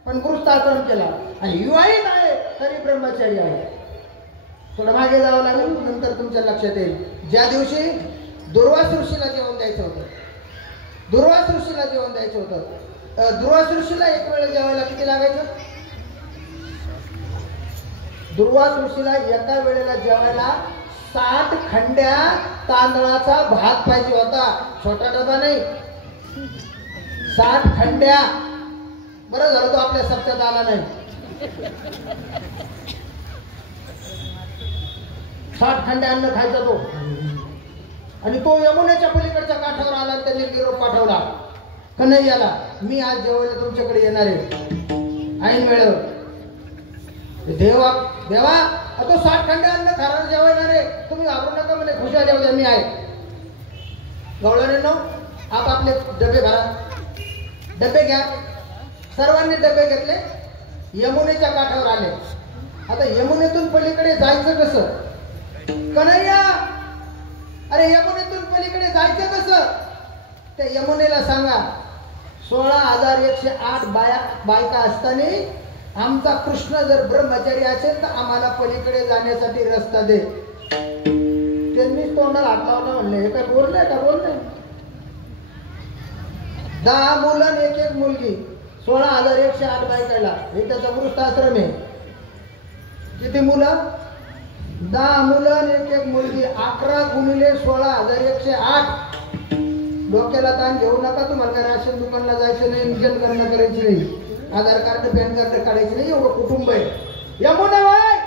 पण गृहस्थाश्रम केला आणि विवाहित आहे तरी ब्रह्मचारी आहे. थोडं मागे जावं लागेल नंतर तुमच्या लक्षात येईल. ज्या दिवशी दुर्वास ऋषीला जेवण द्यायचं होतं. दुर्वास ऋषीला जेवण द्यायचं होतं. दुर्वास ऋषीला एक वेळ जेवायला किती लागायचं? दुर्वास ऋषीला एका वेळेला जेवायला 60 खंड्या तांदळाचा भात पाहिजे होता. छोटा डबा नाही, 60 खंड्या. बरं झालं तो आपल्या सप्त्यात आला नाही. 60 खंड्या अन्न खायचा तो. आणि तो यमुनेच्या पलीकडच्या काठावर आला आणि त्यांनी निरोप पाठवला कन्हैयाला. मी आज जेवायला तुमच्याकडे येणार आहे ऐन वेळेवर. देवा देवा तो 60 खंड्या अन्न खाणार जेवायला रे. तुम्ही घाबरू नका म्हणे. खुशाल येऊ द्या मी आहे. गवळणे नो आपले डबे भरा. डबे घ्या. सर्वांनी डबे घेतले. यमुनेच्या काठावर आले. आता यमुनेतून पलीकडे जायचं कसं? कन्हैया अरे यमुनेतून पलीकडे जायचं कसं? त्या यमुनेला सांगा 16,108 बायका असताना आमचा कृष्ण जर ब्रह्मचारी असेल तर आम्हाला पलीकडे जाण्यासाठी रस्ता दे. त्यांनीच तोंडाला हात लावला. म्हणले हे काय बोललंय का? बोललंय. 10 मुलं आणि एक मुलगी 16,108 बायकाला. हे त्याचा गृहस्थाश्रम आहे. किती मुलं? 10 मुलं आणि एक मुलगी. 11 गुणिले 16,108. डोक्याला ताण घेऊ नका. तुम्हाला काय राशन दुकानला जायचं नाही, जनगणना करायची नाही, आधार कार्ड पॅन कार्ड काढायचं नाही. एवढं कुटुंब आहे. यमुनाबाई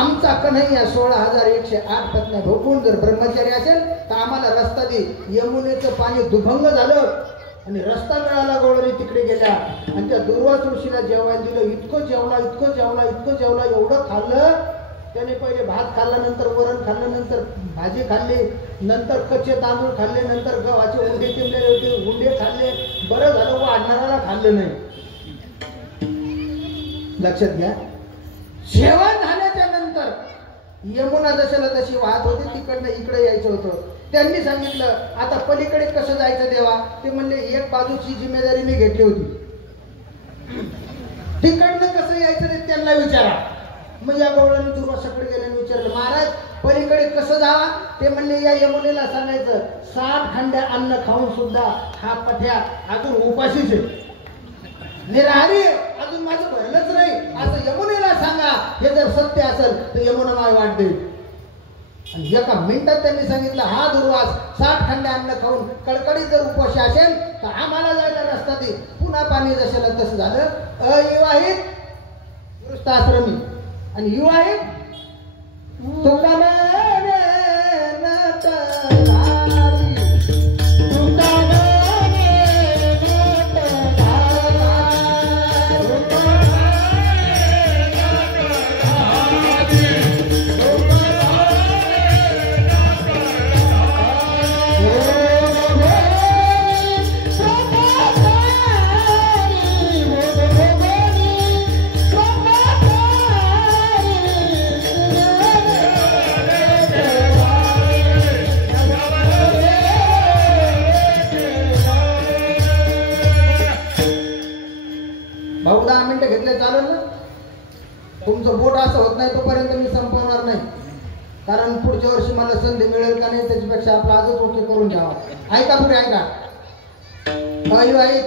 आमचा कन्हैया 16,108 पत्न्या भोगून जर ब्रह्मचारी असेल तर आम्हाला रस्ता दे. यमुनेचं पाणी दुभंग झालं आणि रस्ता मिळाला. गवळणी तिकडे गेल्या आणि त्या दुर्वास ऋषीला जेवायला दिलं. इतकं जेवला इतकं जेवला इतकं जेवला. एवढं खाल्लं त्याने. पहिले भात खाल्ला, नंतर वरण खाल्लं, नंतर भाजी खाल्ली, नंतर कच्चे तांदूळ खाल्ले, नंतर गव्हाचे उंडे टिमलेले होते उंडे खाल्ले. बरं झालं वाढणाऱ्याला खाल्लं नाही. लक्षात घ्या. जेवण झाल्याच्या नंतर यमुना जशाला तशी वाहत होती तिकडनं इकडे यायचं होतं. त्यांनी सांगितलं आता पलीकडे कसं जायचं देवा? ते म्हणले एक बाजूची जिम्मेदारी मी घेतली होती. तिकडनं कसं यायचं ते त्यांना विचारा. मग या गवळणी दुर्वासाकडे गेल्याने विचारलं महाराज पलीकडे कसं जावा? ते म्हणले या यमुनेला सांगायचं 60 खंड्या अन्न खाऊन सुद्धा हा पठ्या अजून उपाशीच आहे, निराहारी अजून माझं भरलंच नाही असं यमुनेला सांगा. हे जर सत्य असेल तर यमुना माय वाट देईल. आणि एका मिनिटात त्यांनी सांगितलं हा दुर्वास 60 खंड्या अन्न खाऊन कडकडीत जर उपाशी असेल तर आम्हाला जायला रस्ता दे. पुन्हा पाणी जशाला तसं झालं. अविवाहित गृहस्थाश्रमी आणि विवाहित भाऊ 10 मिनिटं घेतले चालेल ना? तुमचं बोट असं होत नाही तोपर्यंत मी संपवणार नाही, कारण पुढच्या वर्षी मला संधी मिळेल का नाही त्याच्यापेक्षा आपलं आजच ओके करून घ्यावा. ऐका पुढे ऐका. अविवाहित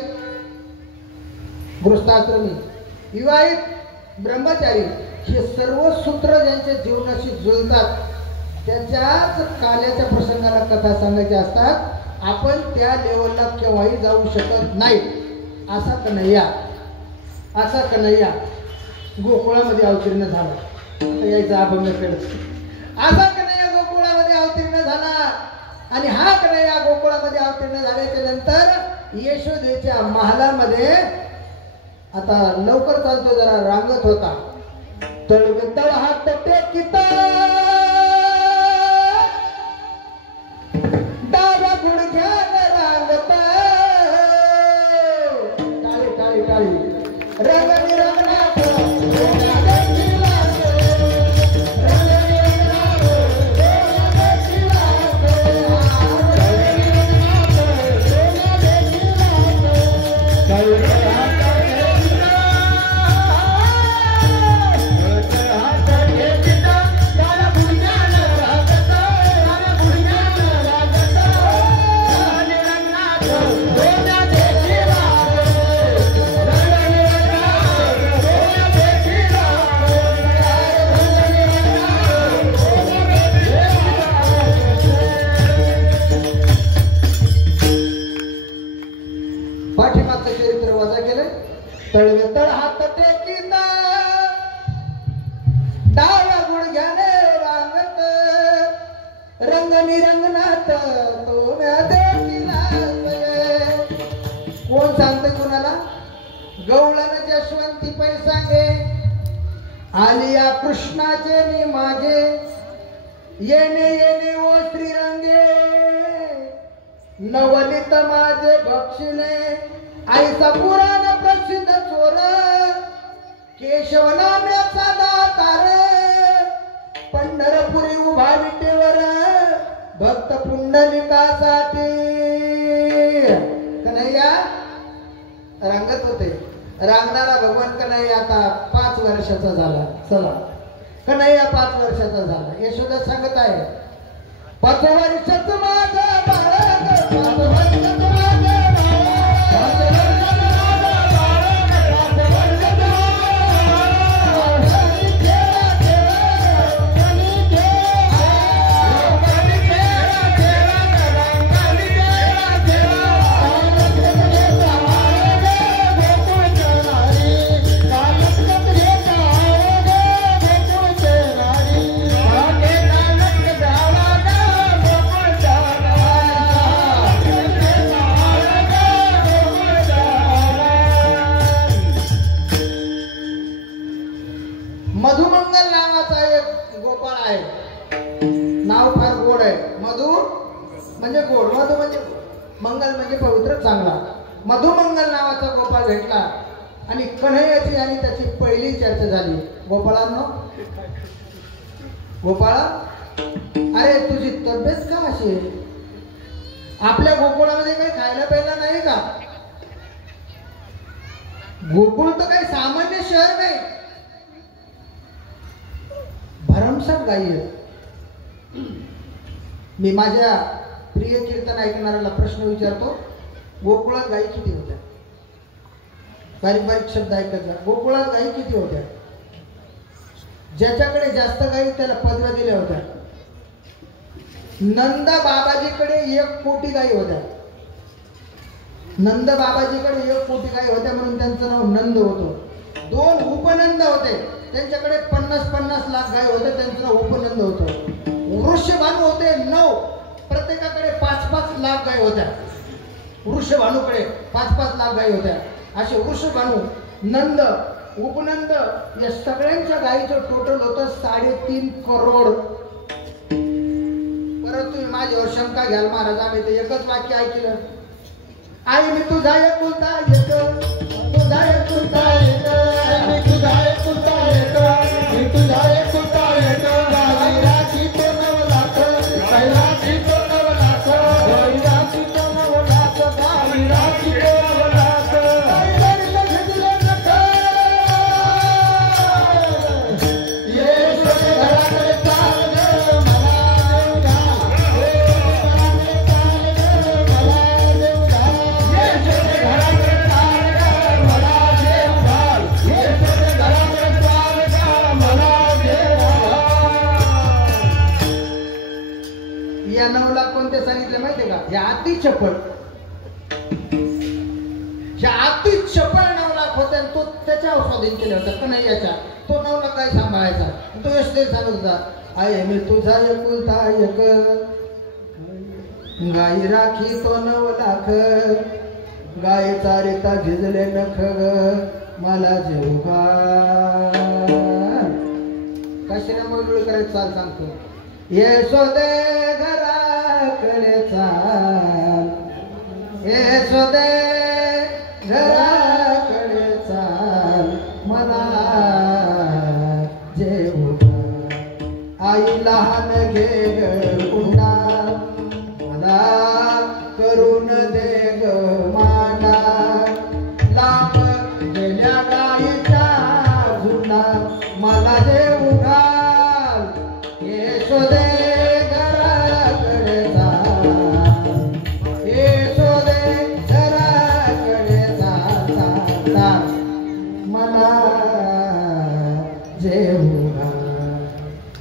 गृहस्थाश्रमी, विवाहित, ब्रह्मचारी हे सर्व सूत्र ज्यांच्या जीवनाशी जुळतात त्यांच्याच काल्याच्या प्रसंगाला कथा सांगायच्या असतात. आपण त्या लेवलला केव्हाही जाऊ शकत नाही. असा कन्हैया गोकुळामध्ये अवतीर्ण झाला. आता यायचा अभंग कडे. असा कन्हैया गोकुळामध्ये अवतीर्ण झाला आणि हा कन्हैया गोकुळामध्ये अवतीर्ण झाल्याच्या नंतर यशोदेच्या महालामध्ये आता लवकर चालतो जरा रांगत होता. तळवेतळ हात टेकिता डाव्या गुडघ्यानं रांगत टाळी टाळी टाळी रंगणी रंगनाथ तळवेतळ हात टेकिता डाव्या गुडघ्याने रांगत रंगनी रंगनाथ तोम्या देखिला. कोण सांगते कोणाला? गवळण जशवंती पै सांगे आली या कृष्णाचे मी मागे येणे येणे ओ श्रीरंगे नवनीत माझे बक्षिले आईचा पुराण प्रसिद्ध चोर केशव नाम्याचा दातार पंढरपुरी उभा विटेवर भक्त पुंडलिकासाठी. कन्हैया रांगत होते. रांगणारा भगवान कन्हैया आता 5 वर्षाचा झाला. चला कन्हैया 5 वर्षाचा झाला. यशोदा सांगत आहे 5 वर्षाचं माझं बाळ 5 वर्षाचं माझं मधुमंगल नावाचा एक गोपाळ आहे. नाव फार गोड आहे. मधु म्हणजे गोड, मधु म्हणजे मंगल म्हणजे पवित्र चांगला. मधुमंगल नावाचा गोपाळ भेटला आणि कन्हैयाची आणि त्याची पहिली चर्चा झाली. गोपाळांनो, गोपाळा अरे तुझी तब्येत का अशी आहे? आपल्या गोकुळामध्ये काही खायला प्यायला नाही का? गोकुळ तर काही सामान्य शहर नाही, भरमसाठ गायी आहेत. मी माझ्या प्रिय कीर्तन ऐकणाऱ्याला प्रश्न विचारतो, गोकुळात गायी किती होत्या? बारीक बारीक शब्द ऐकत जा. गोकुळात गायी किती होत्या? ज्याच्याकडे जास्त गायी त्याला पदव्या दिल्या होत्या. नंद बाबाजीकडे 1 कोटी गायी होत्या. नंद बाबाजीकडे 1 कोटी गायी होत्या म्हणून त्यांचं नाव नंद होतं. 2 उपनंद होते, त्यांच्याकडे 50-50 लाख गाय होते, त्यांचं नाव उपनंद होतं. वृषभानू होते 9, प्रत्येकाकडे 5-5 लाख गाय होत्या. वृषभानूकडे 5-5 लाख गाय होत्या. असे वृषभानू, नंद, उपनंद या सगळ्यांच्या गायीचं टोटल होतं 3.5 करोड. परत तुम्ही माझ्यावर शंका घ्याल महाराज, आम्ही ते एकच वाक्य ऐकलं, आई मी तुझा एकुलता एक, तुझा एकुलता एक, मी तुझा एकुलता एक, मी तुझा एकुलता एक, गाईराची तो 9 लाख, गाईराची तो 9 लाख, गाईराची तो 9 लाख, गाईराची तो 9 लाख, गाईराची घेतले नका अति चपळ 9 लाख होते आणि तो त्याच्यावर स्वाधीन केले होता कन्हैयाच्या. तो 9 लाख काय सांभाळायचा. तो यश ते सांगत होता, आहे मी तुझा एकुलता एक, गाई राखी तो 9 लाख, गाय चारिता झिजले नख, मला जेऊ कशाने मग करायचं चाल सांगतो. यशोदे घराकडे चाल, यशोदे घराकडे चाल, मला जेऊ आई लहान घे ग कुंडा, मला करून दे ग मांडा, लांब गेल्या गाईचा झुंडा, मला जेऊ घाल, यशोदे घराकडे चाल, यशोदे घराकडे चाल, चाल, मला जेऊ घाल.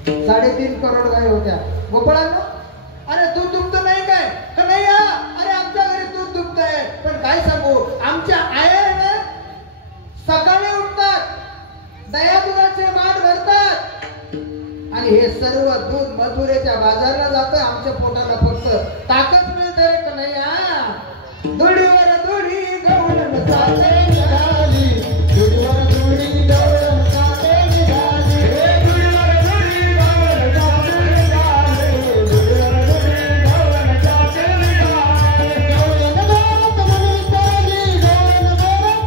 3.5 करोड गाय होत्या. गोपाळांनो, अरे दूध दुभत नाही काय कन्हैया, अरे आमच्या घरी दूध दुभत आहे. पण काय सांगू, आमच्या आया सकाळी उठतात, दया दुधाचे माठ भरतात आणि हे सर्व दूध मथुरेच्या बाजारला जातं. आमच्या पोटाला फक्त ताकद मिळते रे कन्हैया. दुडीवर दुडी गवळण जाते निघाली, दुडीवर दुडी गवळण जाते निघाली, दुडीवर दुडी गवळण जाते निघाली, दुडीवर दुडी गवळण जाते निघाली, गवळण गात म्हणून चालली, गवळण गात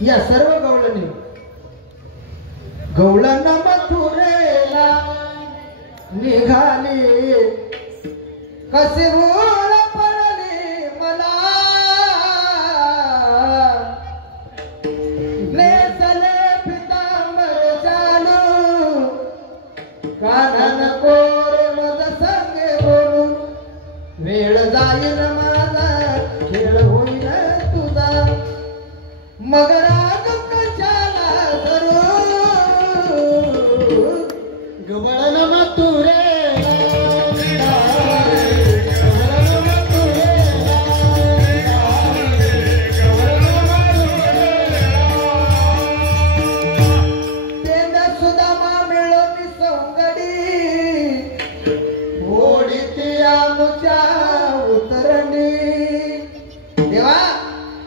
या सर्व गवळणी गवळण मथुरेला निघाली, कसे भूल पडली मला, नेसले पितांबर चालू, कानन कोर मद संगे बोलू, वेळ जाईल माझा खेळ होईल तुझा, मग राग कशाला करू, गवळण मथुरेला, गवळण मथुरेला, गवळण मथुरेला, तेंद सुदामा मिळून सौंगडी, ओढीती आमच्या उतरणी. देवा,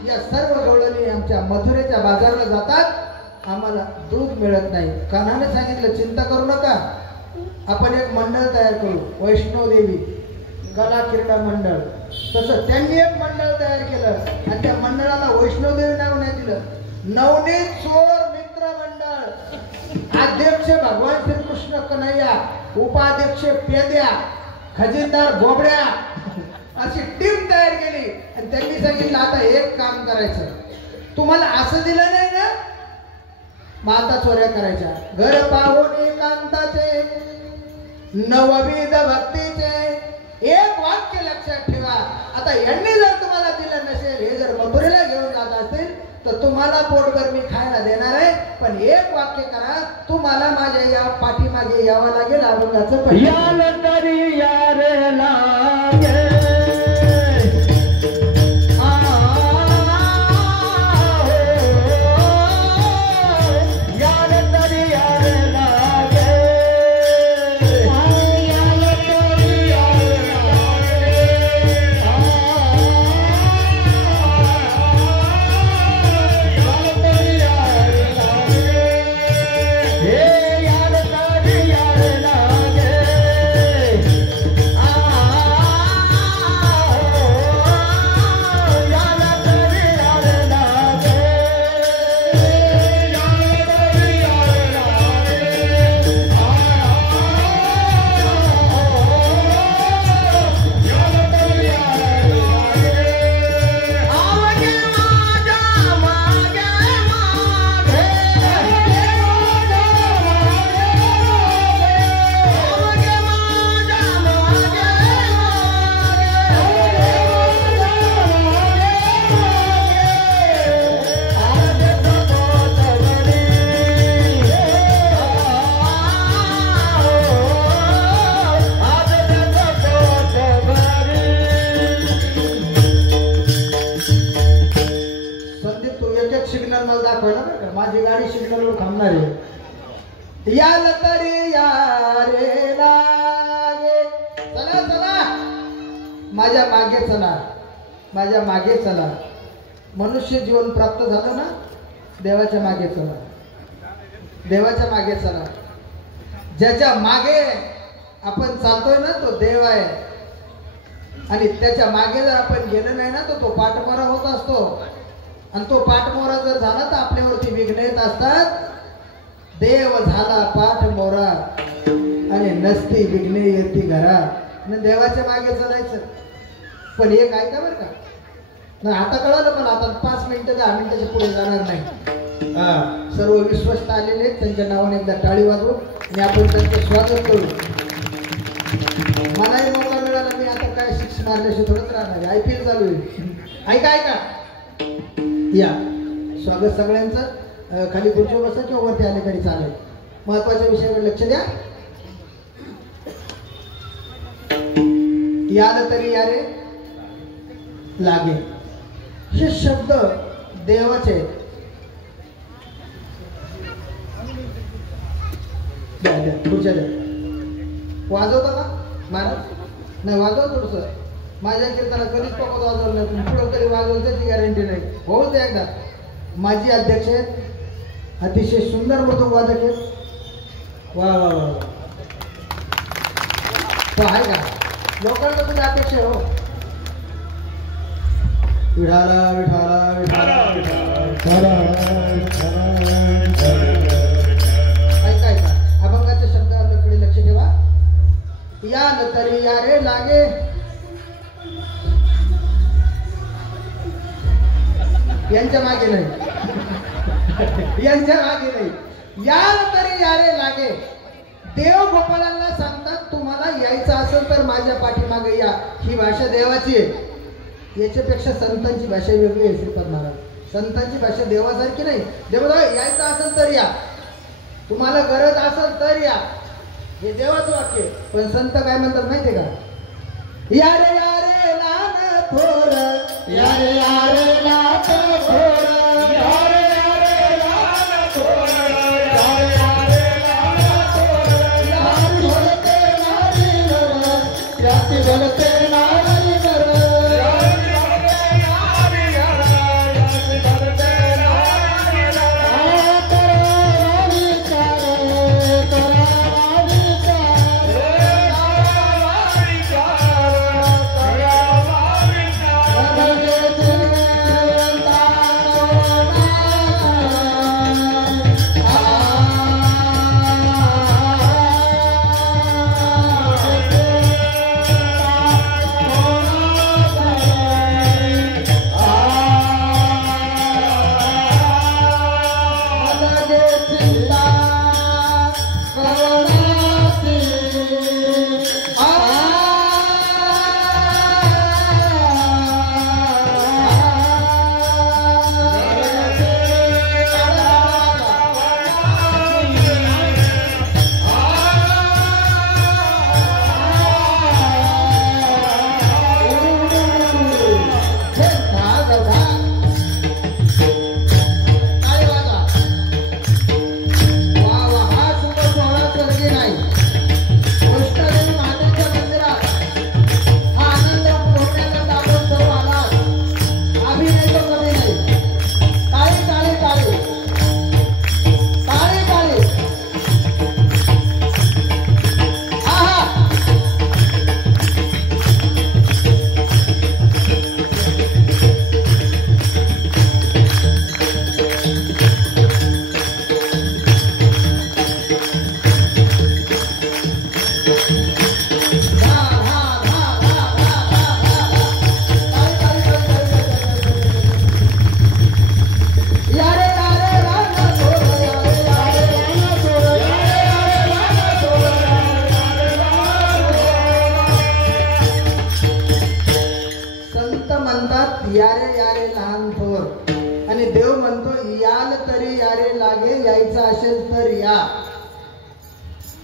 या सर्व गवळणी आमच्या मथुरेच्या बाजाराला जातात, आम्हाला दूध मिळत नाही. कान्हाने सांगितलं, चिंता करू नका, आपण एक मंडळ तयार करू, वैष्णव देवी कला क्रीडा मंडळ. तसं त्यांनी एक मंडळ तयार केलं आणि त्या मंडळाला वैष्णव देवी नाव नाही दिलं, नवनीत चोर मित्र मंडळ. अध्यक्ष भगवान श्रीकृष्ण कन्हैया, उपाध्यक्ष पेद्या, खजिनदार बोबड्या, अशी टीम तयार केली आणि त्यांनी सांगितलं, आता एक काम करायचं, तुम्हाला असं दिलं नाही ना, मग आता चोऱ्या करायच्या. घर पाहून एकांताचे, नवविध भक्तीचे, एक वाक्य लक्षात ठेवा. आता यांनी जर तुम्हाला दिलं नसेल, हे जर मथुरेला घेऊन जात असतील तर तुम्हाला पोटभर मी खायला देणार आहे, पण एक वाक्य करा, तुम्हाला माझ्या या पाठीमागे यावं लागेल अभंगाचं पहिलं. म्हणणार आहे, याल तरी या रे लागे, चला चला माझ्या मागे चला, माझ्या मागे चला. मनुष्य जीवन प्राप्त झालं ना, देवाच्या मागे चला, देवाच्या मागे चला. ज्याच्या मागे आपण चालतोय ना तो देव आहे, आणि त्याच्या मागे जर आपण गेलो नाही ना तो पाठमोरा होत असतो, आणि तो पाठमोरा जर झाला तर आपल्यावरती विघ्न येत असतात. देव झाला पाठमोरा आणि नसती विघ्ने येती घरा. देवाच्या मागे चालायचं. पण एक ऐका बरं का, नाही आता कळालं मला, आता 5 मिनिटं 10 मिनिटाच्या पुढे जाणार नाही. सर्व विश्वस्त आलेले त्यांच्या नावाने एकदा टाळी वाजवू आणि आपण त्यांचं स्वागत करू. मलाही मौका मिळाला, मी आता काय 6 मारल्याशिवाय थोडंच राहणार. IPL चालू आहे. ऐका ऐका, या स्वागत सगळ्यांचं. खाली खुर्चीवर बसा किंवा वरती आले तरी चालेल. महत्वाच्या विषयाकडे लक्ष द्या. याद तरी या रे लागे, हे शब्द देवाचे. द्या द्या खुर्च्या द्या. वाजवता का महाराज? नाही वाजवा थोडस. माझ्या कीर्तनाला कधीच पकड वाजवलं नाही, तुम्ही पुढं कधी वाजवलं त्याची गॅरंटी नाही. होऊ दे एकदा. माझी अध्यक्ष आहेत, अतिशय सुंदर मृदुंग वादक आहेत. वा वा वा. तो आहे का लोकांना तुझी अपेक्षा आहे? हो विठाला विठाला विठाला. ऐका ऐका, अभंगाच्या शब्दाकडे लक्ष ठेवा. या न तरी या रे लागे, यांच्या मागे नाही, यांच्या मागे नाही. या न तरी या रे लागे. देव गोपाळांना सांगतात तुम्हाला यायचं असेल तर माझ्या पाठीमागे या. ही भाषा देवाची आहे. याच्यापेक्षा संतांची भाषा वेगळी आहे. श्रीपाद महाराज, संतांची भाषा देवासारखी नाही. देवा यायचं असेल तर या, तुम्हाला गरज असेल तर या, हे देवाचं वाक्य. पण संत काय म्हणतात माहितीये का? या रे लहान थोर, या रे लहान थोर, या रे लहान थोर, या रे लहान थोर, लहान बोलते नारी नर, त्याती बोलते नारी नर,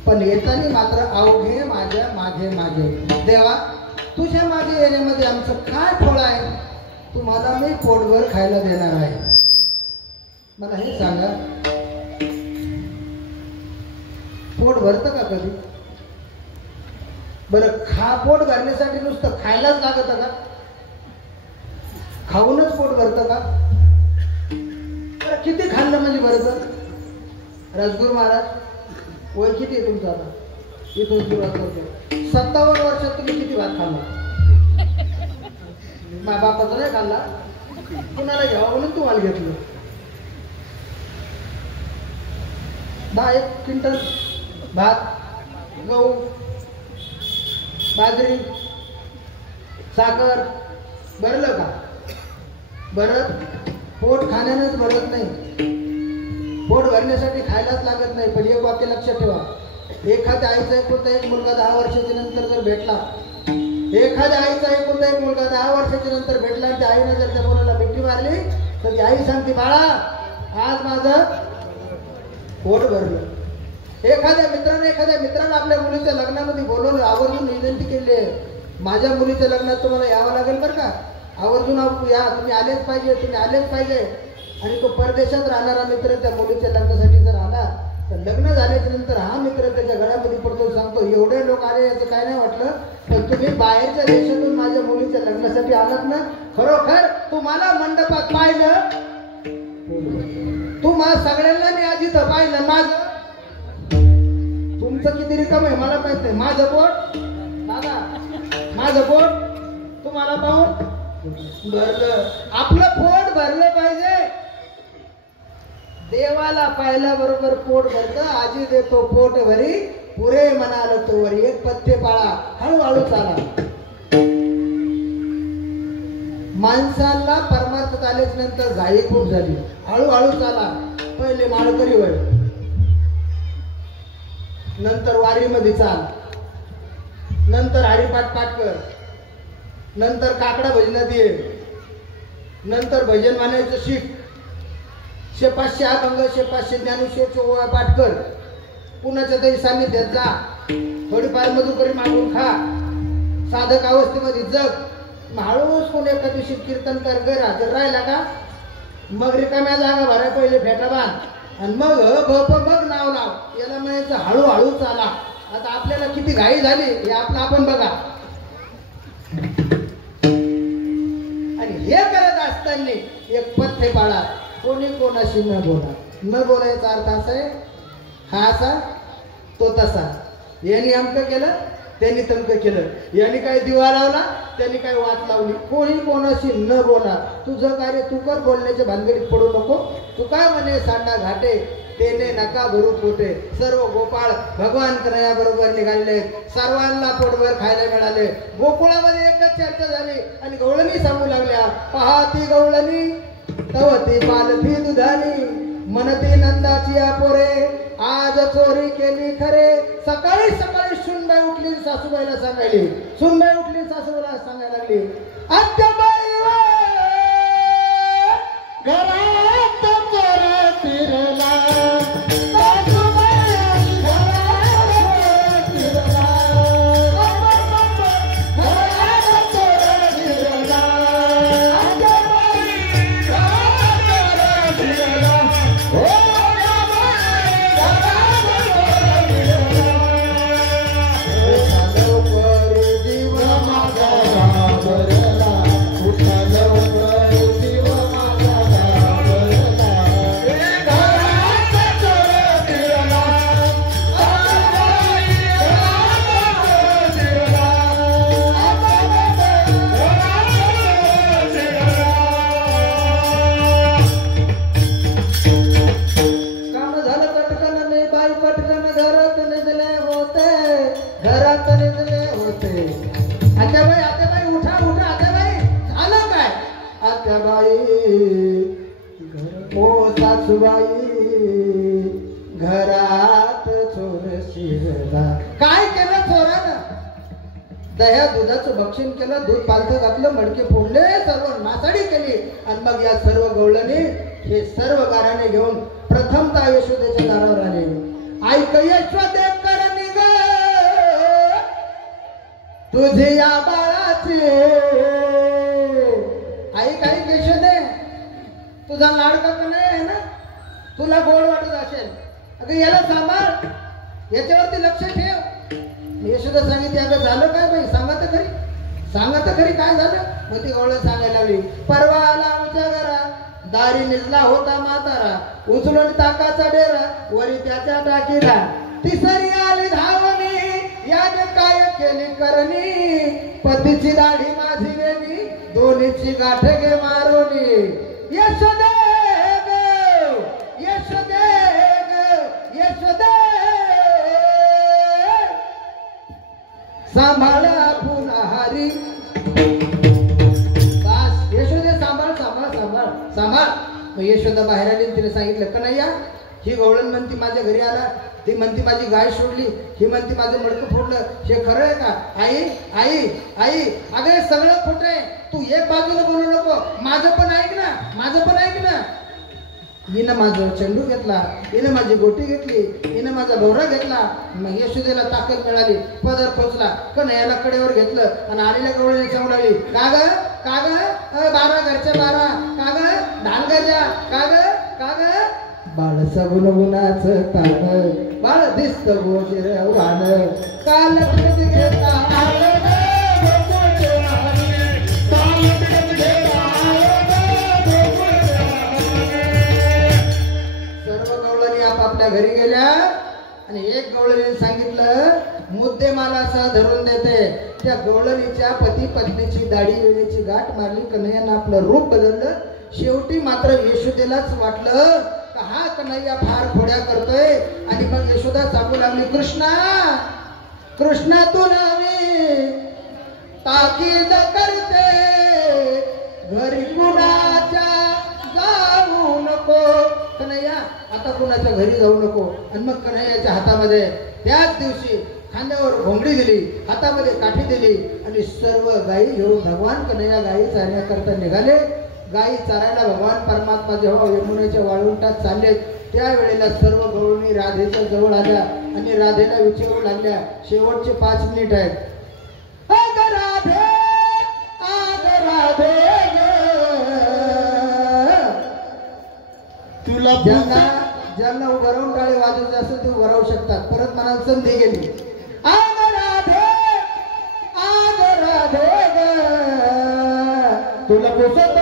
पण येताना मात्र अवघे माझ्या मागे मागे. देवा तुझ्या मागे येण्यामध्ये आमचं काय फळ आहे? तुम्हाला मी पोटभर खायला देणार आहे. मला हे सांगा, पोट भरतं का कधी? बरं पोट भरण्यासाठी नुसतं खायलाच लागत का? खाऊनच पोट भरतं का? बरं किती खाल्लं म्हणजे भरतं? राजगुरू महाराज वय किती आहे तुमचं आता? इथून सुरुवात करतो. 57 वर्षात तुम्ही किती भात खाल्ला? माझ्या बापाचा नाही खाल्ला, कुणाला घ्यावा म्हणून तुम्हाला घेतलं. 10 क्विंटल भात, गहू, बाजरी, साखर भरलं का? भरत पोट खाण्यानेच भरत नाही. पोट भरण्यासाठी खायलाच लागत नाही. पण एक वाक्य लक्षात ठेवा, एखाद्या आईचा एकुलता एक मुलगा 10 वर्षाच्या नंतर जर भेटला, एखाद्या आईचा एकुलता एक मुलगा 10 वर्षाच्या नंतर भेटला आणि त्या आईने जर त्या मुलाला मिठी मारली तर ती आई सांगते, बाळा आज माझं पोट भरलं. एखाद्या मित्राने आपल्या मुलीच्या लग्नामध्ये बोलवलं, आवर्जून विनंती केली आहे, माझ्या मुलीच्या लग्नात तुम्हाला यावं लागेल बरं का, आवर्जून या, तुम्ही आलेच पाहिजे. आणि तो परदेशात राहणारा मित्र त्या मुलीच्या लग्नासाठी जर आला तर लग्न झाल्याच्या नंतर हा मित्र त्याच्या गळ्यामध्ये पडतो, सांगतो, एवढे लोक आले याचं काय नाही वाटलं, पण तुम्ही बाहेरच्या देशातून माझ्या मुलीच्या लग्नासाठी आलात ना, खरोखर तुम्हाला मंडपात पाहिलं, तुम्हा सगळ्यांना मी आधी तर पाहिलं, तुमचं किती रिकाम आहे मला माहित नाही. माझं पोट तुम्हाला पाहून भरलं. आपलं पोट भरलं पाहिजे. देवाला पाहिल्याबरोबर पोट भरतं. आजी देतो पोट भरी, पुरे म्हणाल तो वरी. एक पथ्य पाळा, हळूहळू चाला. माणसाला परमार्थात आल्याच नंतर घाई खूप झाली. हळूहळू चाला. पहिले माळकरी वळ, नंतर वारीमध्ये चाल, नंतर हरिपाठ पाठ कर, नंतर काकडा भजनात ये, नंतर भजन मानायचं शिक. 500 अभंग, 500 ज्ञानेश्वरचे ओळा पाठ कर. पुन्हाच्या तरी सान्निध्यात जा. थोडीफार मधुकरी मागून खा. साधक अवस्थेमध्ये जग. हळूच कोण एका दिवशी कीर्तन कर, गैर हजर राहिला का मग रिकाम्या जागा भराय पहिले फेटा बांध आणि मग मग नाव लाव. याला म्हणायचं हळूहळू चाला. आता आपल्याला किती घाई झाली हे आपण बघा. आणि हे करत असताना एक पथ्य पाळा, कोणी कोणाशी न बोला. न बोलायचा अर्थ असा आहे, हा असा तो तसा, यांनी अमकं केलं त्यांनी तमकं केलं, यांनी काय दिवा लावला त्यांनी काय वाट लावली. कोणी कोणाशी न बोला. तुझं कार्य तू कर, बोलण्याच्या भानगडीत पडू नको. तू काय म्हणे सांडा घाटे तेने नका भरू पोटे. सर्व गोपाळ भगवान कन्हैयाबरोबर निघाले. सर्वांना पोटभर खायला मिळाले. गोकुळामध्ये एकच चर्चा झाली आणि गवळणी सांगू लागल्या, पहाती गवळणी तवती पालथी दुधानी, मनती नंदाची पोरे आज चोरी केली खरे. सकाळी सकाळी सुनबाई उठली, सासूबाईला सांगायली. सुनबाई उठली, सासूबाईला सांगायला लागली, आत्याबाई घरात चोर फिरला. घरात चोर शिरला. काय केलं चोरानं? दह्या दुधाचं भक्षण केलं, दूध पालथं घातलं, मडके फोडले, सर्व नासाडी केली. आणि मग या सर्व गवळणी हे सर्व गाराने घेऊन प्रथमतः यशोदेच्या दारावर आले. ऐक यशोदे कर निघ तुझे या बाळाचे. ऐक यशोदे, तुझा लाडका नाही आहे ना, तुला गोड वाटत असेल, अगं याला सांभाळ. याच्यावरती लक्ष ठेव. यशोदा सांगितली अगं झालं काय बाई, सांगा तर खरी काय झालं. मग ती गवळण सांगायला लागली, परवा आला आमच्या घरा, दारी निजला होता म्हातारा, उचलून टाकाचा डेरा, वरी त्याच्या टाकीला, तिसरी आली धावणी, याने काय केली करणी, पतीची दाढी माझी वेली, दोन्हीची गाठ गे मारोनी. यशोदे ग यशोदे ग यशोदे, सांभाळा पुन्हा हरी. बस यशोदे सांभाळ सांभाळ सांभाळ सांभाळ. मग यशोदा बाहेर आली, तिने सांगितलं कन्हैया, ही गवळण म्हणती माझ्या घरी आला, ती म्हणती माझी गाय सोडली, ही म्हणती माझं मडकं फोडलं, हे खरं आहे का? आई आई आई, अगं हे सगळं खोटं आहे. तू एक बाजूला बोलू नको, माझं पण ऐक ना. हिनं माझं चेंडू घेतला, हिनं माझी गोटी घेतली, हिनं माझा भोवरा घेतला. मग यशोदेला ताकद मिळाली, पदर खोचला, कन्हैयाला कडेवर घेतलं आणि आलेल्या गवळीने सांगू लागली, का ग 12 घरच्या 12, का ग ढालगजा, का ग बाळ सगुण तान, बाळ दिसत गोचिरवान, काल घेता आपल्या घरी गेल्या आणि एक गवळणीने सांगितलं, मुद्दे मला सह धरून देते. त्या गवळणीच्या पती पत्नीची दाढी वेळेची गाठ मारली, कन्हैयानं आपलं रूप बदललं. शेवटी मात्र यशोदेलाच वाटलं का हा कन्हैया फार खोड्या करतोय. आणि मग यशोदा सांगू लागली, कृष्णा तू नव्हे ताकीद करते, घरी कुणाच्या जाऊ नको. कन्हैया आता कुणाच्या घरी जाऊ नको. आणि मग कन्हैयाच्या हातामध्ये त्याच दिवशी खांद्यावर घोंगडी दिली, हातामध्ये काठी दिली आणि सर्व गायी घेऊन भगवान कन्हैया गायी चारण्याकरता निघाले. गायी चारायला भगवान परमात्मा जेव्हा यमुनेच्या वाळवंटात चालले, त्यावेळेला सर्व गवळणी राधेच्या जवळ आल्या आणि राधेला विचारू लागल्या, शेवटचे 5 मिनिट आहेत. आग राधे तुला ज्यांना उभं राहून टाळे वाजवायचे असेल ते उभं राहू शकतात. परत मनाला संधी गेली. आग राधे ग तुला पुसत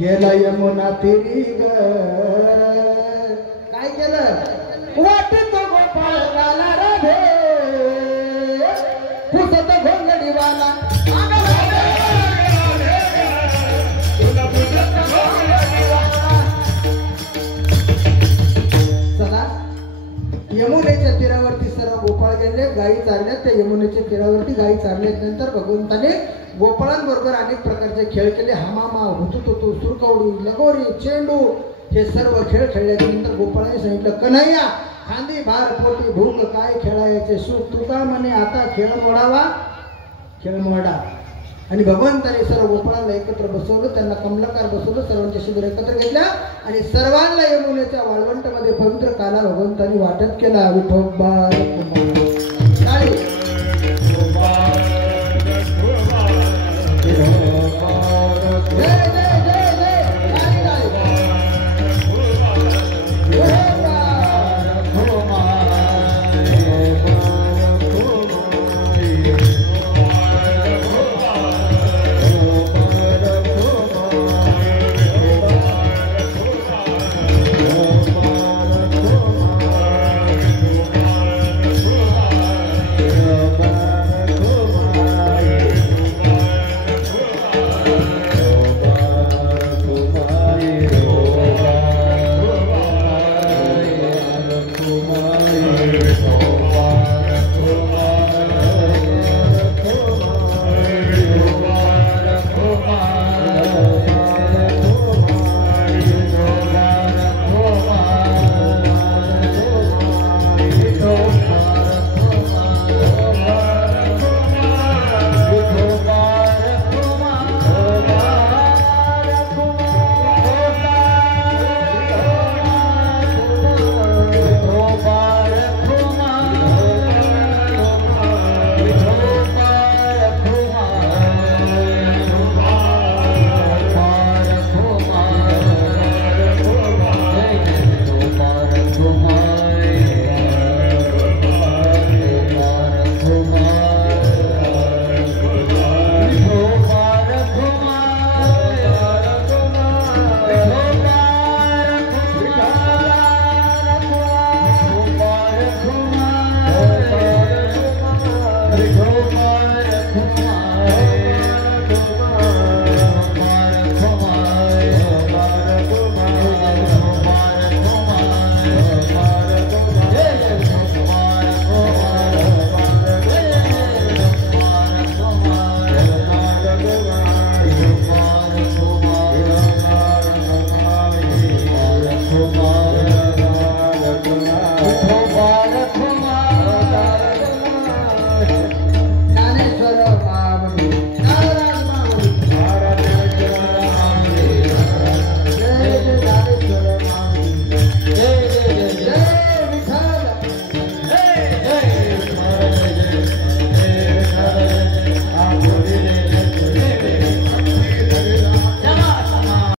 गेला यमुना तिरी ग. काय केलं? वाटत गोपाळ गाला राधे, पुसत घोंगडीवाला. चला, यमुनेच्या तीरावरती सर्व गोपाळ गेले, गायी चारल्या. त्या यमुनेच्या तीरावरती गायी चारल्यानंतर भगवंताने गोपाळांबरोबर अनेक प्रकारचे खेळ केले. हमामा, हुतुतुतू, सुरकवडी, लगोरी, चेंडू हे सर्व खेळ खेळल्यानंतर गोपाळाने सांगितलं, कन्हैया खांदी भार पोटी भूक काय खेळायचे सुख, तुका म्हणे आता खेळ मोडा. आणि भगवंताने सर्व गोपाळांना एकत्र बसवलं, त्यांना कमलाकार बसवलं, सर्वांच्या शिबिर एकत्र घेतल्या आणि सर्वांना यमुनेच्या वाळवंटामध्ये पवित्र काला भगवंताने वाटप केला. Vithoba Hare Krishna